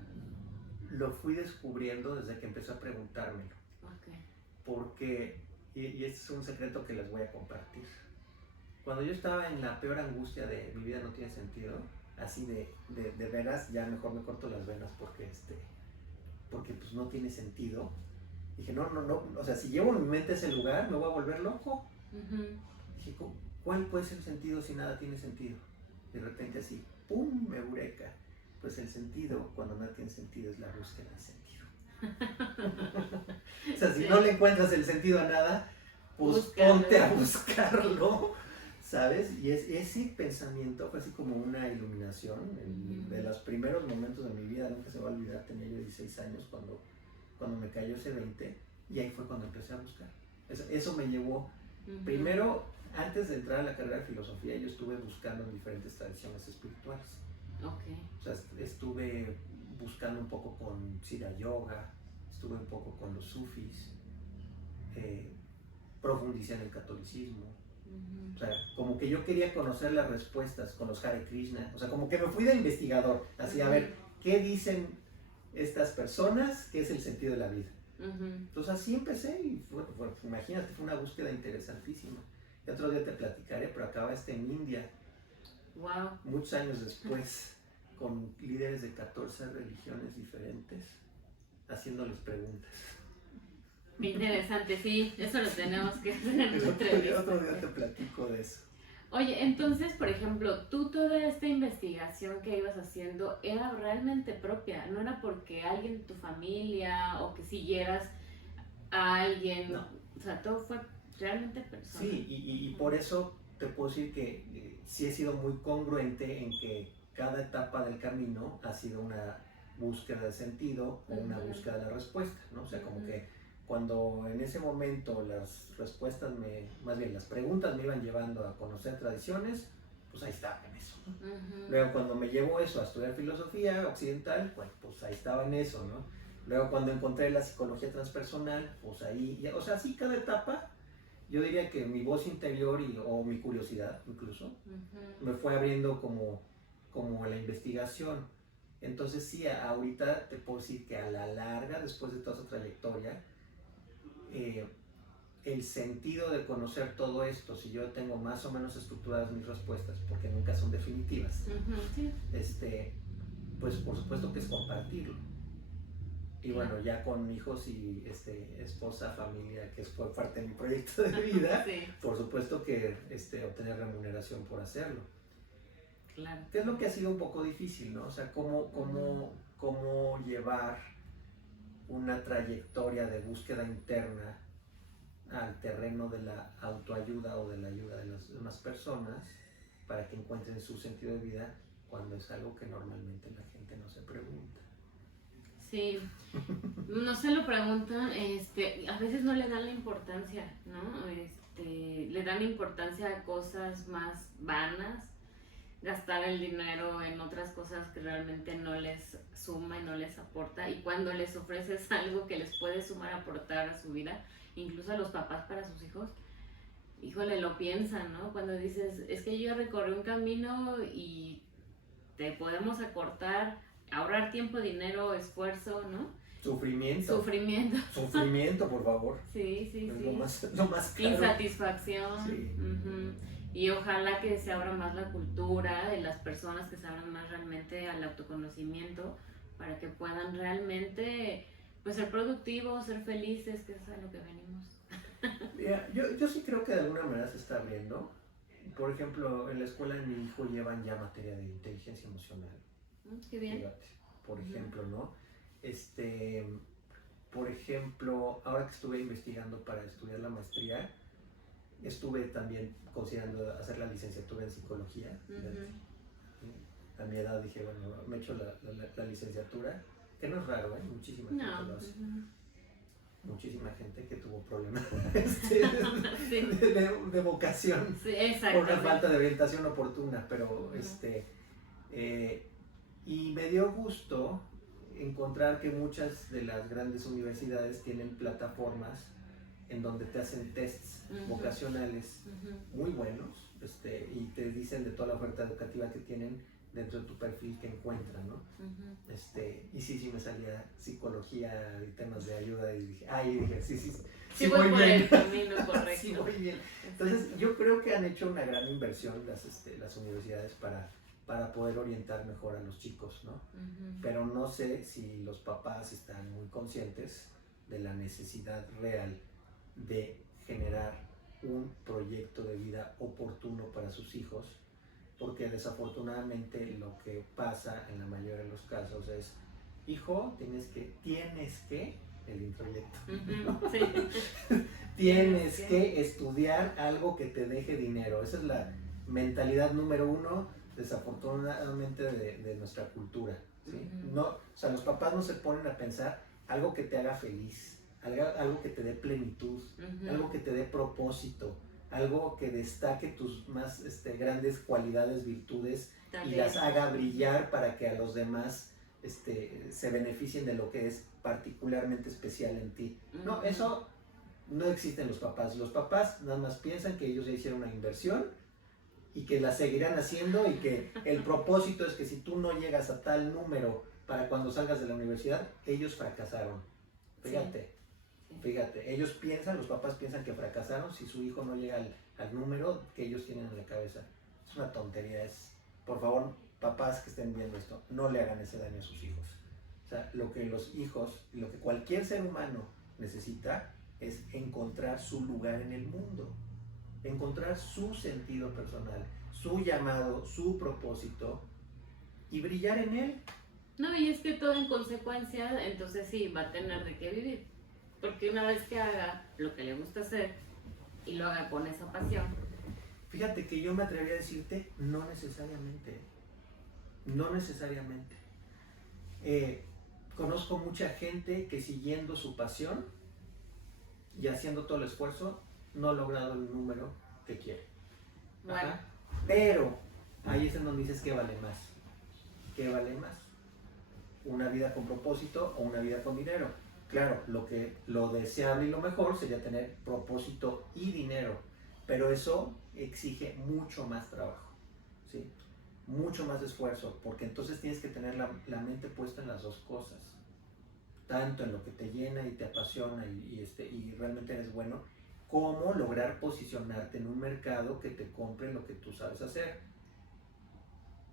lo fui descubriendo desde que empecé a preguntármelo. Okay. Porque, y este es un secreto que les voy a compartir, cuando yo estaba en la peor angustia de mi vida no tiene sentido, así de veras, ya mejor me corto las venas porque pues no tiene sentido. Dije, no, o sea, si llevo en mi mente ese lugar, me voy a volver loco. Dije, ¿cuál puede ser el sentido si nada tiene sentido? De repente así, ¡pum!, me eureka. Pues el sentido, cuando nada tiene sentido, es la búsqueda de sentido. O sea, si no le encuentras el sentido a nada, pues ponte a buscarlo, ¿sabes? Y ese pensamiento fue así como una iluminación. De los primeros momentos de mi vida, nunca se va a olvidar, tenía yo 16 años cuando me cayó ese 20, y ahí fue cuando empecé a buscar. Eso me llevó, primero, antes de entrar a la carrera de filosofía, yo estuve buscando en diferentes tradiciones espirituales. Okay. O sea, estuve buscando un poco con Siddha Yoga, estuve un poco con los sufis, profundicé en el catolicismo. O sea, como que yo quería conocer las respuestas con los Hare Krishna. O sea, como que me fui de investigador, así a ver qué dicen estas personas, qué es el sentido de la vida. Entonces así empecé y imagínate, fue una búsqueda interesantísima. Otro día te platicaré, pero acaba en India, Wow. muchos años después, con líderes de 14 religiones diferentes, haciéndoles preguntas. Interesante, sí, eso lo tenemos que hacer en una entrevista. Otro día te platico de eso. Oye, entonces, por ejemplo, tú toda esta investigación que ibas haciendo era realmente propia, no era porque alguien de tu familia o que siguieras a alguien, No. o sea, todo fue realmente personal. Sí, y por eso te puedo decir que sí he sido muy congruente en que cada etapa del camino ha sido una búsqueda de sentido o una búsqueda de la respuesta, ¿no? O sea, como que cuando en ese momento las respuestas más bien las preguntas me iban llevando a conocer tradiciones, pues ahí estaba en eso, ¿no? Luego cuando me llevó eso a estudiar filosofía occidental, pues ahí estaba en eso, ¿no? Luego cuando encontré la psicología transpersonal, pues ahí, o sea, sí, cada etapa, yo diría que mi voz interior o mi curiosidad incluso, me fue abriendo como la investigación. Entonces sí, ahorita te puedo decir que a la larga, después de toda esa trayectoria, el sentido de conocer todo esto, si yo tengo más o menos estructuradas mis respuestas, porque nunca son definitivas, Sí. pues por supuesto que es compartirlo. Y bueno, ya con hijos y esposa, familia, que fue parte de mi proyecto de vida, Sí. por supuesto que obtener remuneración por hacerlo. Claro. Que es lo que ha sido un poco difícil, ¿no? O sea, cómo llevar una trayectoria de búsqueda interna al terreno de la autoayuda o de la ayuda de las demás personas para que encuentren su sentido de vida cuando es algo que normalmente la gente no se pregunta. Sí, no se lo preguntan, a veces no le dan la importancia, ¿no? Le dan importancia a cosas más vanas, gastar el dinero en otras cosas que realmente no les suma y no les aporta, y cuando les ofreces algo que les puede sumar, aportar a su vida, incluso a los papás para sus hijos, híjole, lo piensan, ¿no? Cuando dices, es que yo ya recorrí un camino y te podemos acortar, ahorrar tiempo, dinero, esfuerzo, ¿no? Sufrimiento. Sufrimiento. Sufrimiento, por favor. Sí, sí, Es sí. lo más caro. Insatisfacción. Sí. Y ojalá que se abra más la cultura de las personas, que se abran más realmente al autoconocimiento para que puedan realmente pues ser productivos, ser felices, que es a lo que venimos. Mira, yo sí creo que de alguna manera se está abriendo. Por ejemplo, en la escuela de mi hijo llevan ya materia de inteligencia emocional. Qué bien. Fíjate, por ejemplo, ¿no? Por ejemplo, ahora que estuve investigando para estudiar la maestría, estuve también considerando hacer la licenciatura en psicología. A mi edad dije, bueno, me echo la licenciatura, que no es raro, ¿eh? Muchísima gente lo hace. Muchísima gente que tuvo problemas Sí. de vocación, Sí, por una falta de orientación oportuna, pero y me dio gusto encontrar que muchas de las grandes universidades tienen plataformas en donde te hacen tests vocacionales muy buenos, y te dicen de toda la oferta educativa que tienen dentro de tu perfil que encuentran, ¿no? Y sí me salía psicología y temas de ayuda y dije, sí voy por bien. el camino correcto. Sí, muy bien. Entonces yo creo que han hecho una gran inversión las universidades para poder orientar mejor a los chicos, ¿no? Pero no sé si los papás están muy conscientes de la necesidad real de generar un proyecto de vida oportuno para sus hijos, porque desafortunadamente lo que pasa en la mayoría de los casos es, hijo, tienes que el introyecto, Sí. tienes que estudiar algo que te deje dinero. Esa es la mentalidad número uno, desafortunadamente, de nuestra cultura, ¿sí? No, o sea, los papás no se ponen a pensar algo que te haga feliz, algo que te dé plenitud, algo que te dé propósito, algo que destaque tus más grandes cualidades, virtudes, también, y las haga brillar para que a los demás se beneficien de lo que es particularmente especial en ti. No, eso no existe en los papás. Los papás nada más piensan que ellos ya hicieron una inversión y que la seguirán haciendo, y que el propósito es que si tú no llegas a tal número para cuando salgas de la universidad, ellos fracasaron. Fíjate. Fíjate, ellos piensan, los papás piensan que fracasaron si su hijo no llega al número que ellos tienen en la cabeza. Es una tontería, por favor, papás que estén viendo esto, no le hagan ese daño a sus hijos. O sea, lo que los hijos, lo que cualquier ser humano necesita es encontrar su lugar en el mundo, encontrar su sentido personal, su llamado, su propósito y brillar en él. No, y es que todo en consecuencia, entonces sí, va a tener de qué vivir. Porque una vez que haga lo que le gusta hacer y lo haga con esa pasión. Fíjate que yo me atrevería a decirte, no necesariamente. No necesariamente. Conozco mucha gente que siguiendo su pasión y haciendo todo el esfuerzo, no ha logrado el número que quiere. Bueno. Pero ahí es en donde dices que vale más. ¿Qué vale más? ¿Una vida con propósito o una vida con dinero? Claro, lo deseable y lo mejor sería tener propósito y dinero, pero eso exige mucho más trabajo, ¿sí? Mucho más esfuerzo, porque entonces tienes que tener la mente puesta en las dos cosas, tanto en lo que te llena y te apasiona y realmente eres bueno, como lograr posicionarte en un mercado que te compre lo que tú sabes hacer.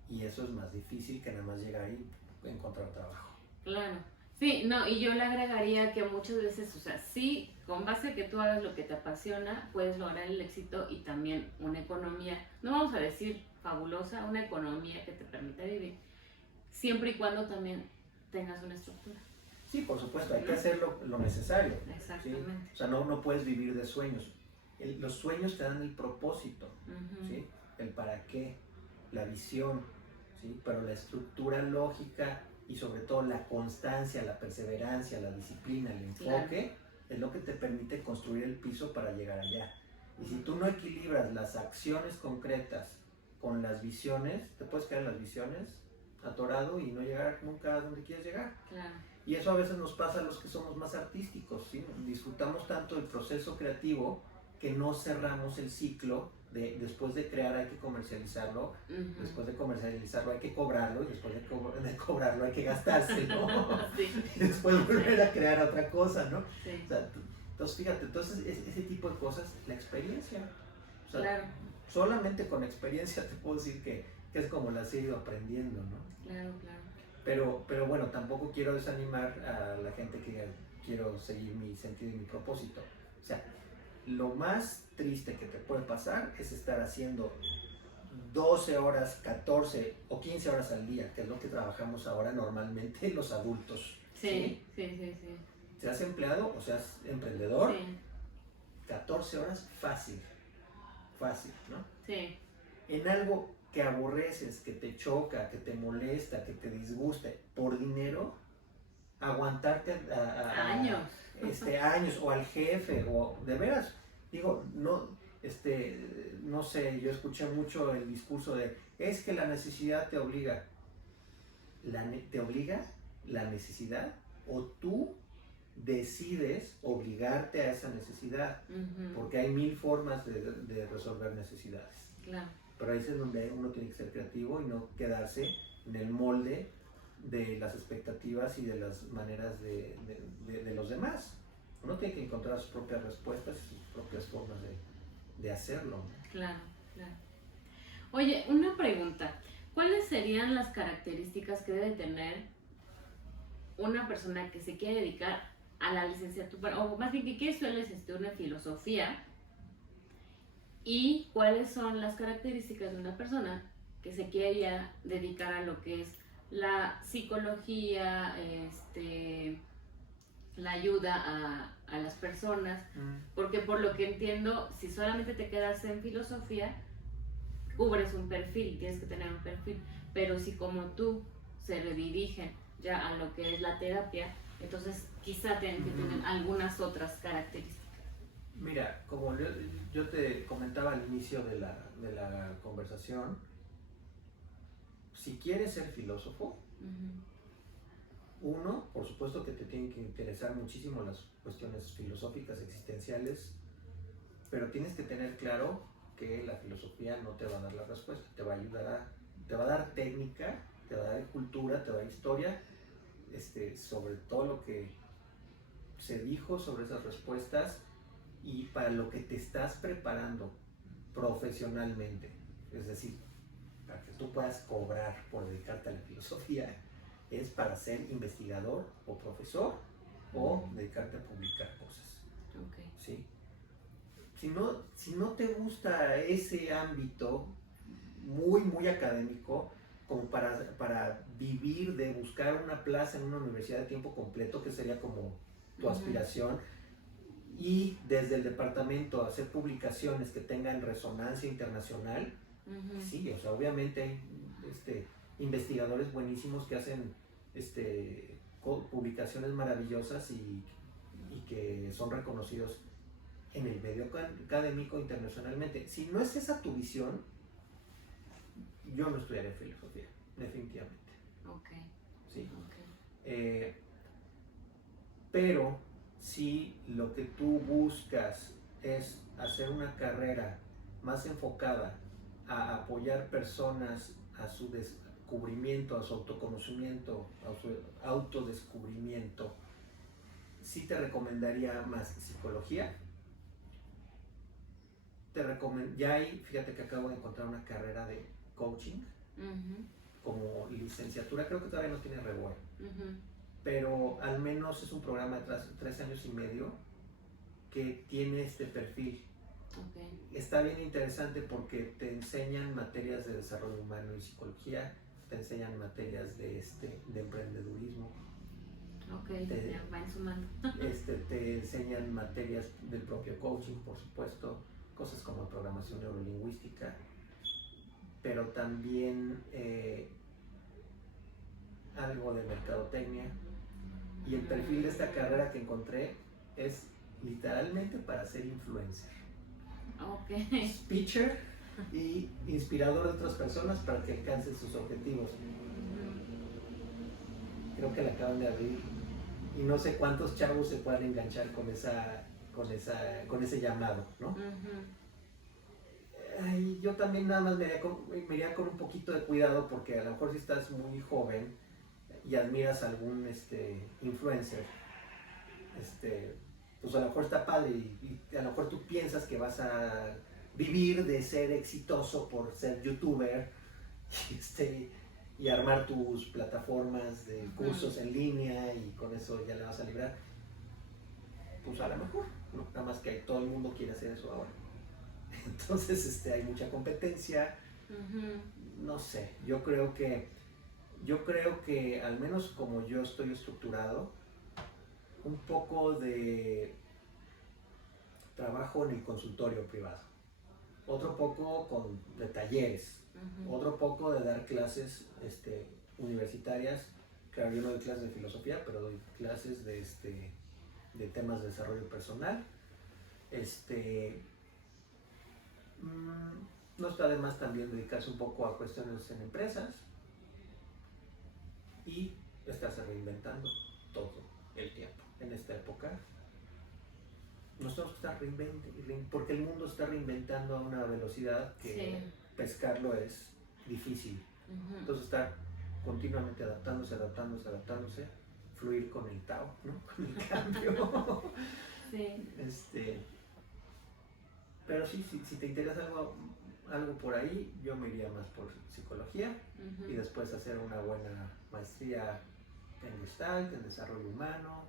Y eso es más difícil que nada más llegar y encontrar trabajo. Claro. Sí, no, y yo le agregaría que muchas veces, o sea, sí, con base a que tú hagas lo que te apasiona, puedes lograr el éxito y también una economía, no vamos a decir fabulosa, una economía que te permita vivir, siempre y cuando también tengas una estructura. Sí, por supuesto, hay que hacer lo necesario. Exactamente. ¿Sí? O sea, no puedes vivir de sueños. Los sueños te dan el propósito, ¿sí? El para qué, la visión, ¿sí? Pero la estructura lógica y sobre todo la constancia, la perseverancia, la disciplina, el enfoque, es lo que te permite construir el piso para llegar allá. Y si tú no equilibras las acciones concretas con las visiones, te puedes quedar en las visiones atorado y no llegar nunca a donde quieres llegar. Claro. Y eso a veces nos pasa a los que somos más artísticos, ¿sí? Disfrutamos tanto el proceso creativo que no cerramos el ciclo de después de crear hay que comercializarlo, después de comercializarlo hay que cobrarlo y después de cobrarlo hay que gastárselo. Sí. Y después volver a crear otra cosa, ¿no? Sí. O sea, entonces fíjate, entonces ese tipo de cosas, la experiencia. O sea, claro. Solamente con experiencia te puedo decir que es como la has ido aprendiendo, ¿no? Claro, claro. Pero bueno, tampoco quiero desanimar a la gente que quiero seguir mi sentido y mi propósito. O sea, lo más triste que te puede pasar es estar haciendo 12 horas, 14 o 15 horas al día, que es lo que trabajamos ahora normalmente los adultos. Sí. Seas empleado o seas emprendedor, Sí. 14 horas fácil, ¿no? Sí. En algo que aborreces, que te choca, que te molesta, que te disguste, por dinero, aguantarte años. Años, o al jefe, o de veras, digo, no sé, yo escuché mucho el discurso de, es que la necesidad te obliga. ¿Te obliga la necesidad o tú decides obligarte a esa necesidad? Porque hay 1000 formas de resolver necesidades. Claro. Pero ahí es donde uno tiene que ser creativo y no quedarse en el molde de las expectativas y de las maneras de los demás. Uno tiene que encontrar sus propias respuestas y sus propias formas de hacerlo. Claro. Oye, una pregunta. ¿Cuáles serían las características que debe tener una persona que se quiere dedicar a la licenciatura, o más bien que quiere estudiar la licenciatura en filosofía? ¿Y cuáles son las características de una persona que se quiere ya dedicar a lo que es la psicología, la ayuda a las personas? Porque por lo que entiendo, si solamente te quedas en filosofía, cubres un perfil, tienes que tener un perfil, pero si como tú se redirigen ya a lo que es la terapia, entonces quizá tienen que tener algunas otras características. Mira, como yo te comentaba al inicio de la conversación, si quieres ser filósofo, uno, por supuesto que te tienen que interesar muchísimo las cuestiones filosóficas, existenciales, pero tienes que tener claro que la filosofía no te va a dar la respuesta, te va a ayudar te va a dar técnica, te va a dar cultura, te va a dar historia, sobre todo lo que se dijo sobre esas respuestas y para lo que te estás preparando profesionalmente. Es decir, para que tú puedas cobrar por dedicarte a la filosofía, es para ser investigador o profesor o dedicarte a publicar cosas. Okay. ¿Sí? Si no te gusta ese ámbito muy académico, como para vivir de buscar una plaza en una universidad de tiempo completo, que sería como tu aspiración, y desde el departamento hacer publicaciones que tengan resonancia internacional, sí, o sea, obviamente hay investigadores buenísimos que hacen publicaciones maravillosas y que son reconocidos en el medio académico internacionalmente. Si no es esa tu visión, yo no estudiaré filosofía, definitivamente. Okay. Sí. Okay. Pero si lo que tú buscas es hacer una carrera más enfocada a apoyar personas a su descubrimiento, a su autoconocimiento, a su autodescubrimiento, sí te recomendaría más psicología. Ya hay, fíjate que acabo de encontrar una carrera de coaching como licenciatura, creo que todavía no tiene reward, pero al menos es un programa de 3 años y medio que tiene este perfil. Okay. Está bien interesante porque te enseñan materias de desarrollo humano y psicología, te enseñan materias de emprendedurismo. Ok, ya van sumando. Te enseñan materias del propio coaching, por supuesto, cosas como programación neurolingüística, pero también algo de mercadotecnia. Y el perfil de esta carrera que encontré es literalmente para ser influencer. Okay. Speaker y inspirador de otras personas para que alcancen sus objetivos. Creo que la acaban de abrir y no sé cuántos chavos se puedan enganchar con ese llamado, ¿no? Ay, yo también nada más me iría con un poquito de cuidado, porque a lo mejor si estás muy joven y admiras a algún influencer, pues a lo mejor está padre y a lo mejor tú piensas que vas a vivir de ser exitoso por ser youtuber y armar tus plataformas de cursos en línea y con eso ya le vas a librar. Pues a lo mejor, ¿no? Nada más que todo el mundo quiere hacer eso ahora. Entonces hay mucha competencia. No sé, yo creo que al menos como yo estoy estructurado, un poco de trabajo en el consultorio privado, otro poco de talleres, otro poco de dar clases universitarias. Claro, yo no doy clases de filosofía, pero doy clases de temas de desarrollo personal. No está de más también dedicarse un poco a cuestiones en empresas y estarse reinventando todo el tiempo. En esta época nos tenemos que estar reinventando, porque el mundo está reinventando a una velocidad que pescarlo es difícil. Entonces estar continuamente adaptándose, fluir con el Tao, ¿no? Con el cambio. Sí. Pero sí, si te interesa algo por ahí, yo me iría más por psicología y después hacer una buena maestría en Gestalt, en desarrollo humano,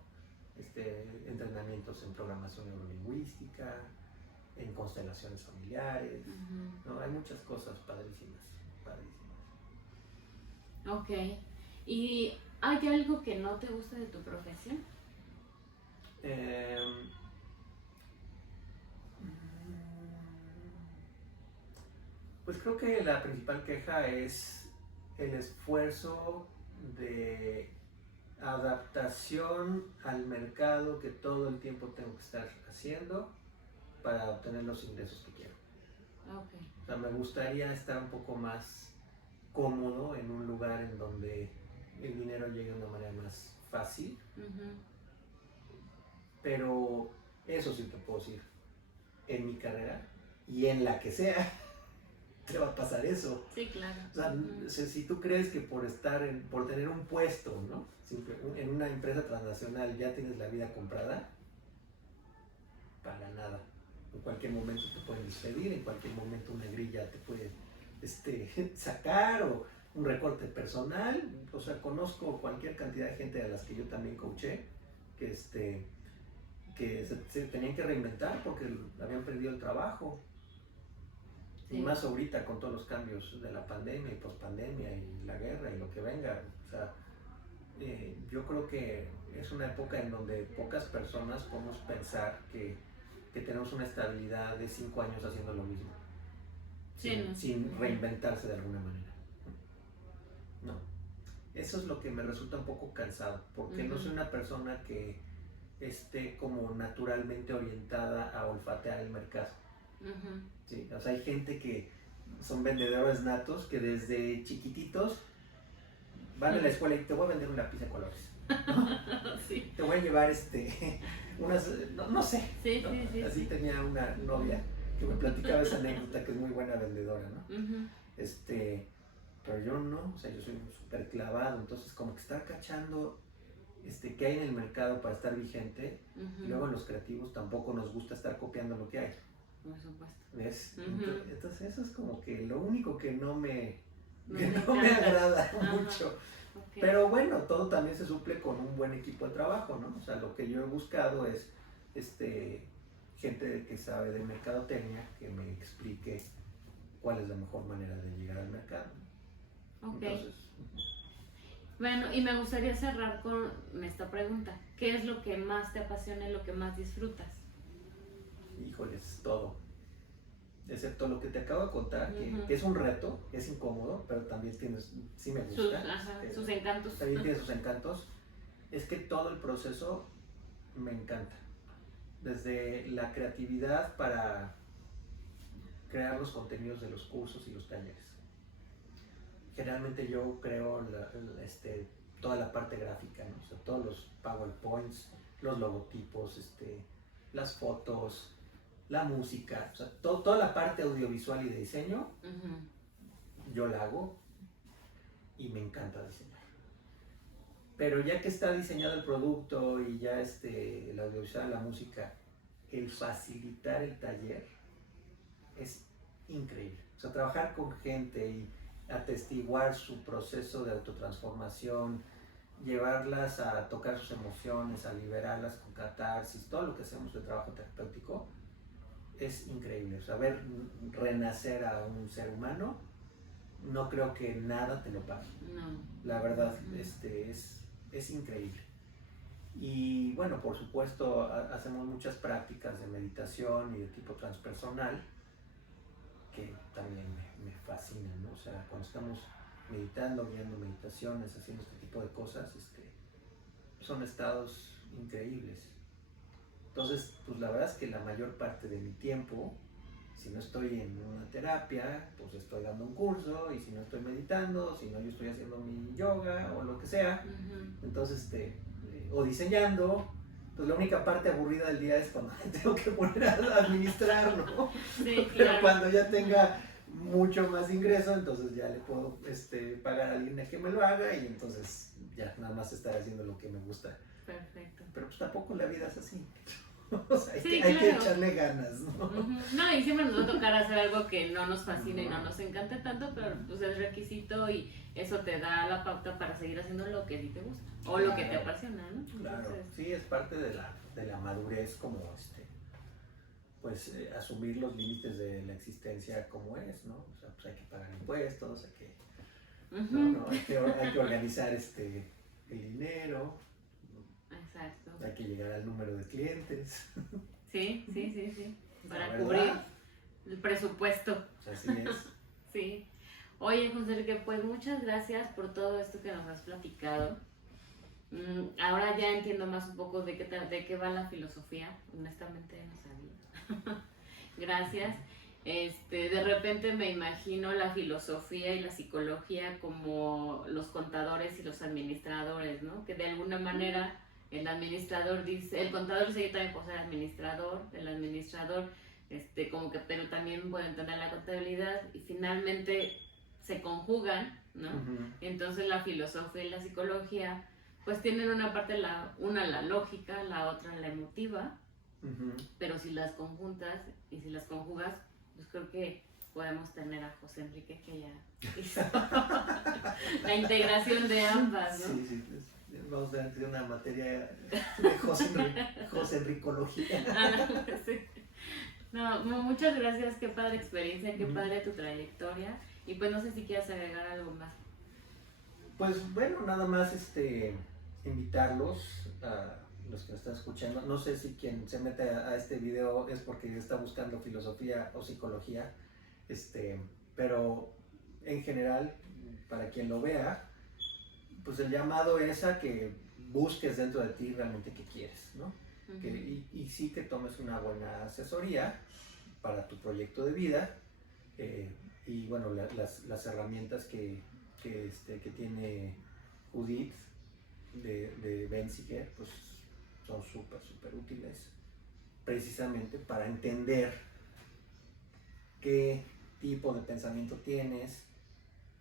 entrenamientos en programación neurolingüística, en constelaciones familiares, ¿no? Hay muchas cosas padrísimas. Ok. ¿Y hay algo que no te gusta de tu profesión? Pues creo que la principal queja es el esfuerzo de adaptación al mercado que todo el tiempo tengo que estar haciendo para obtener los ingresos que quiero. Okay. O sea, me gustaría estar un poco más cómodo en un lugar en donde el dinero llegue de una manera más fácil. Pero eso sí te puedo decir, en mi carrera y en la que sea, te va a pasar eso. Sí, claro. O sea, si tú crees que por tener un puesto, ¿no? En una empresa transnacional ya tienes la vida comprada, para nada. En cualquier momento te pueden despedir, en cualquier momento una grilla te puede sacar o un recorte personal. O sea, conozco cualquier cantidad de gente a las que yo también coaché que, que se tenían que reinventar porque habían perdido el trabajo. Sí. Y más ahorita con todos los cambios de la pandemia y pospandemia y la guerra y lo que venga. O sea, yo creo que es una época en donde pocas personas podemos pensar que tenemos una estabilidad de 5 años haciendo lo mismo. Sí, sin reinventarse de alguna manera. No. Eso es lo que me resulta un poco cansado, porque no soy una persona que esté como naturalmente orientada a olfatear el mercado. Sí, o sea, hay gente que son vendedores natos que desde chiquititos van a la escuela y te voy a vender una pizza de colores, ¿no? Sí. Te voy a llevar unas, no sé, sí, ¿no? Sí, así sí. Tenía una novia que me platicaba esa anécdota, que es muy buena vendedora, ¿no? Pero yo no, o sea, yo soy súper clavado, entonces como que estar cachando qué hay en el mercado para estar vigente, y luego los creativos tampoco nos gusta estar copiando lo que hay. Por supuesto. ¿Ves? Entonces eso es como que lo único que no me agrada mucho. Okay. Pero bueno, todo también se suple con un buen equipo de trabajo, ¿no? O sea, lo que yo he buscado es gente que sabe de mercadotecnia, que me explique cuál es la mejor manera de llegar al mercado. Ok. Entonces, bueno, y me gustaría cerrar con esta pregunta. ¿Qué es lo que más te apasiona y lo que más disfrutas? Híjoles, todo. Excepto lo que te acabo de contar, que es un reto, es incómodo, pero también sí me gusta. Sus encantos. También tiene sus encantos. Es que todo el proceso me encanta. Desde la creatividad para crear los contenidos de los cursos y los talleres. Generalmente yo creo toda la parte gráfica, ¿no? O sea, todos los PowerPoints, los logotipos, las fotos, la música, o sea, toda la parte audiovisual y de diseño, yo la hago y me encanta diseñar. Pero ya que está diseñado el producto y ya el audiovisual, la música, el facilitar el taller es increíble. O sea, trabajar con gente y atestiguar su proceso de autotransformación, llevarlas a tocar sus emociones, a liberarlas con catarsis, todo lo que hacemos de trabajo terapéutico es increíble. O sea, ver renacer a un ser humano, no creo que nada te lo pague. No. La verdad, es increíble. Y bueno, por supuesto, hacemos muchas prácticas de meditación y de tipo transpersonal que también me fascinan, ¿no? O sea, cuando estamos meditando, viendo meditaciones, haciendo este tipo de cosas, son estados increíbles. Entonces, pues la verdad es que la mayor parte de mi tiempo, si no estoy en una terapia, pues estoy dando un curso, y si no estoy meditando, si no yo estoy haciendo mi yoga o lo que sea, entonces, o diseñando, pues la única parte aburrida del día es cuando tengo que poner a administrar, ¿no? Sí, pero claro. Cuando ya tenga mucho más ingreso, entonces ya le puedo pagar a alguien a que me lo haga, y entonces ya nada más estar haciendo lo que me gusta. Perfecto. Pero pues tampoco la vida es así. O sea, hay que echarle ganas, ¿no? No, y siempre nos va a tocar hacer algo que no nos fascine y no nos encante tanto, pero pues es requisito y eso te da la pauta para seguir haciendo lo que a ti te gusta o lo que te apasiona, ¿no? Claro, entonces, sí, es parte de la madurez, como pues asumir los límites de la existencia como es, ¿no? O sea, pues hay que pagar impuestos, hay que organizar el dinero. Exacto. Hay que llegar al número de clientes. Sí. Para cubrir el presupuesto. Así es. Sí. Oye, José Enrique, pues muchas gracias por todo esto que nos has platicado. Ahora ya entiendo más un poco de qué va la filosofía. Honestamente no sabía. Gracias. De repente me imagino la filosofía y la psicología como los contadores y los administradores, ¿no? Que de alguna manera el administrador dice, el contador dice yo también puedo ser administrador, el administrador como que, pero también pueden tener la contabilidad y finalmente se conjugan, ¿no? Entonces la filosofía y la psicología pues tienen una parte, una la lógica, la otra la emotiva, pero si las conjuntas y si las conjugas, pues creo que podemos tener a José Enrique que ya hizo la integración de ambas, ¿no? Sí, pues, vamos a tener una materia de José Enricología. Sí. No, muchas gracias, qué padre experiencia, qué padre tu trayectoria, y pues no sé si quieras agregar algo más. Pues bueno, nada más invitarlos a los que nos están escuchando. No sé si quien se mete a este video es porque está buscando filosofía o psicología, pero en general, para quien lo vea, pues el llamado es a que busques dentro de ti realmente qué quieres, ¿no? Y sí que tomes una buena asesoría para tu proyecto de vida, y bueno, las herramientas que tiene Judith de Benziger, pues son súper útiles precisamente para entender qué tipo de pensamiento tienes,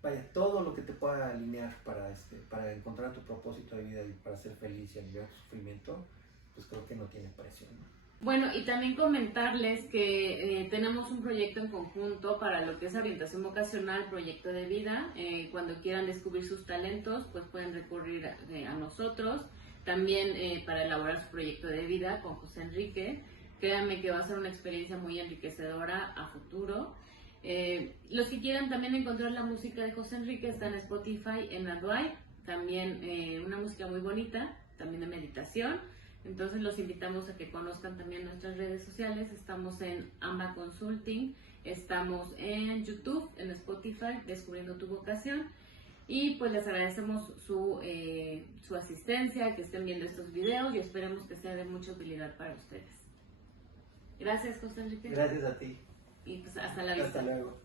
vaya, todo lo que te pueda alinear para encontrar tu propósito de vida y para ser feliz y aliviar tu sufrimiento, pues creo que no tiene precio, ¿no? Bueno, y también comentarles que tenemos un proyecto en conjunto para lo que es orientación vocacional, proyecto de vida. Cuando quieran descubrir sus talentos, pues pueden recurrir a nosotros. También para elaborar su proyecto de vida con José Enrique. Créanme que va a ser una experiencia muy enriquecedora a futuro. Los que quieran también encontrar la música de José Enrique está en Spotify, en Adwai. También una música muy bonita, también de meditación. Entonces los invitamos a que conozcan también nuestras redes sociales. Estamos en Amba Consulting, estamos en YouTube, en Spotify, Descubriendo tu Vocación. Y pues les agradecemos su asistencia, que estén viendo estos videos y esperemos que sea de mucha utilidad para ustedes. Gracias, José Enrique. Gracias a ti. Y pues hasta la vista. Hasta luego.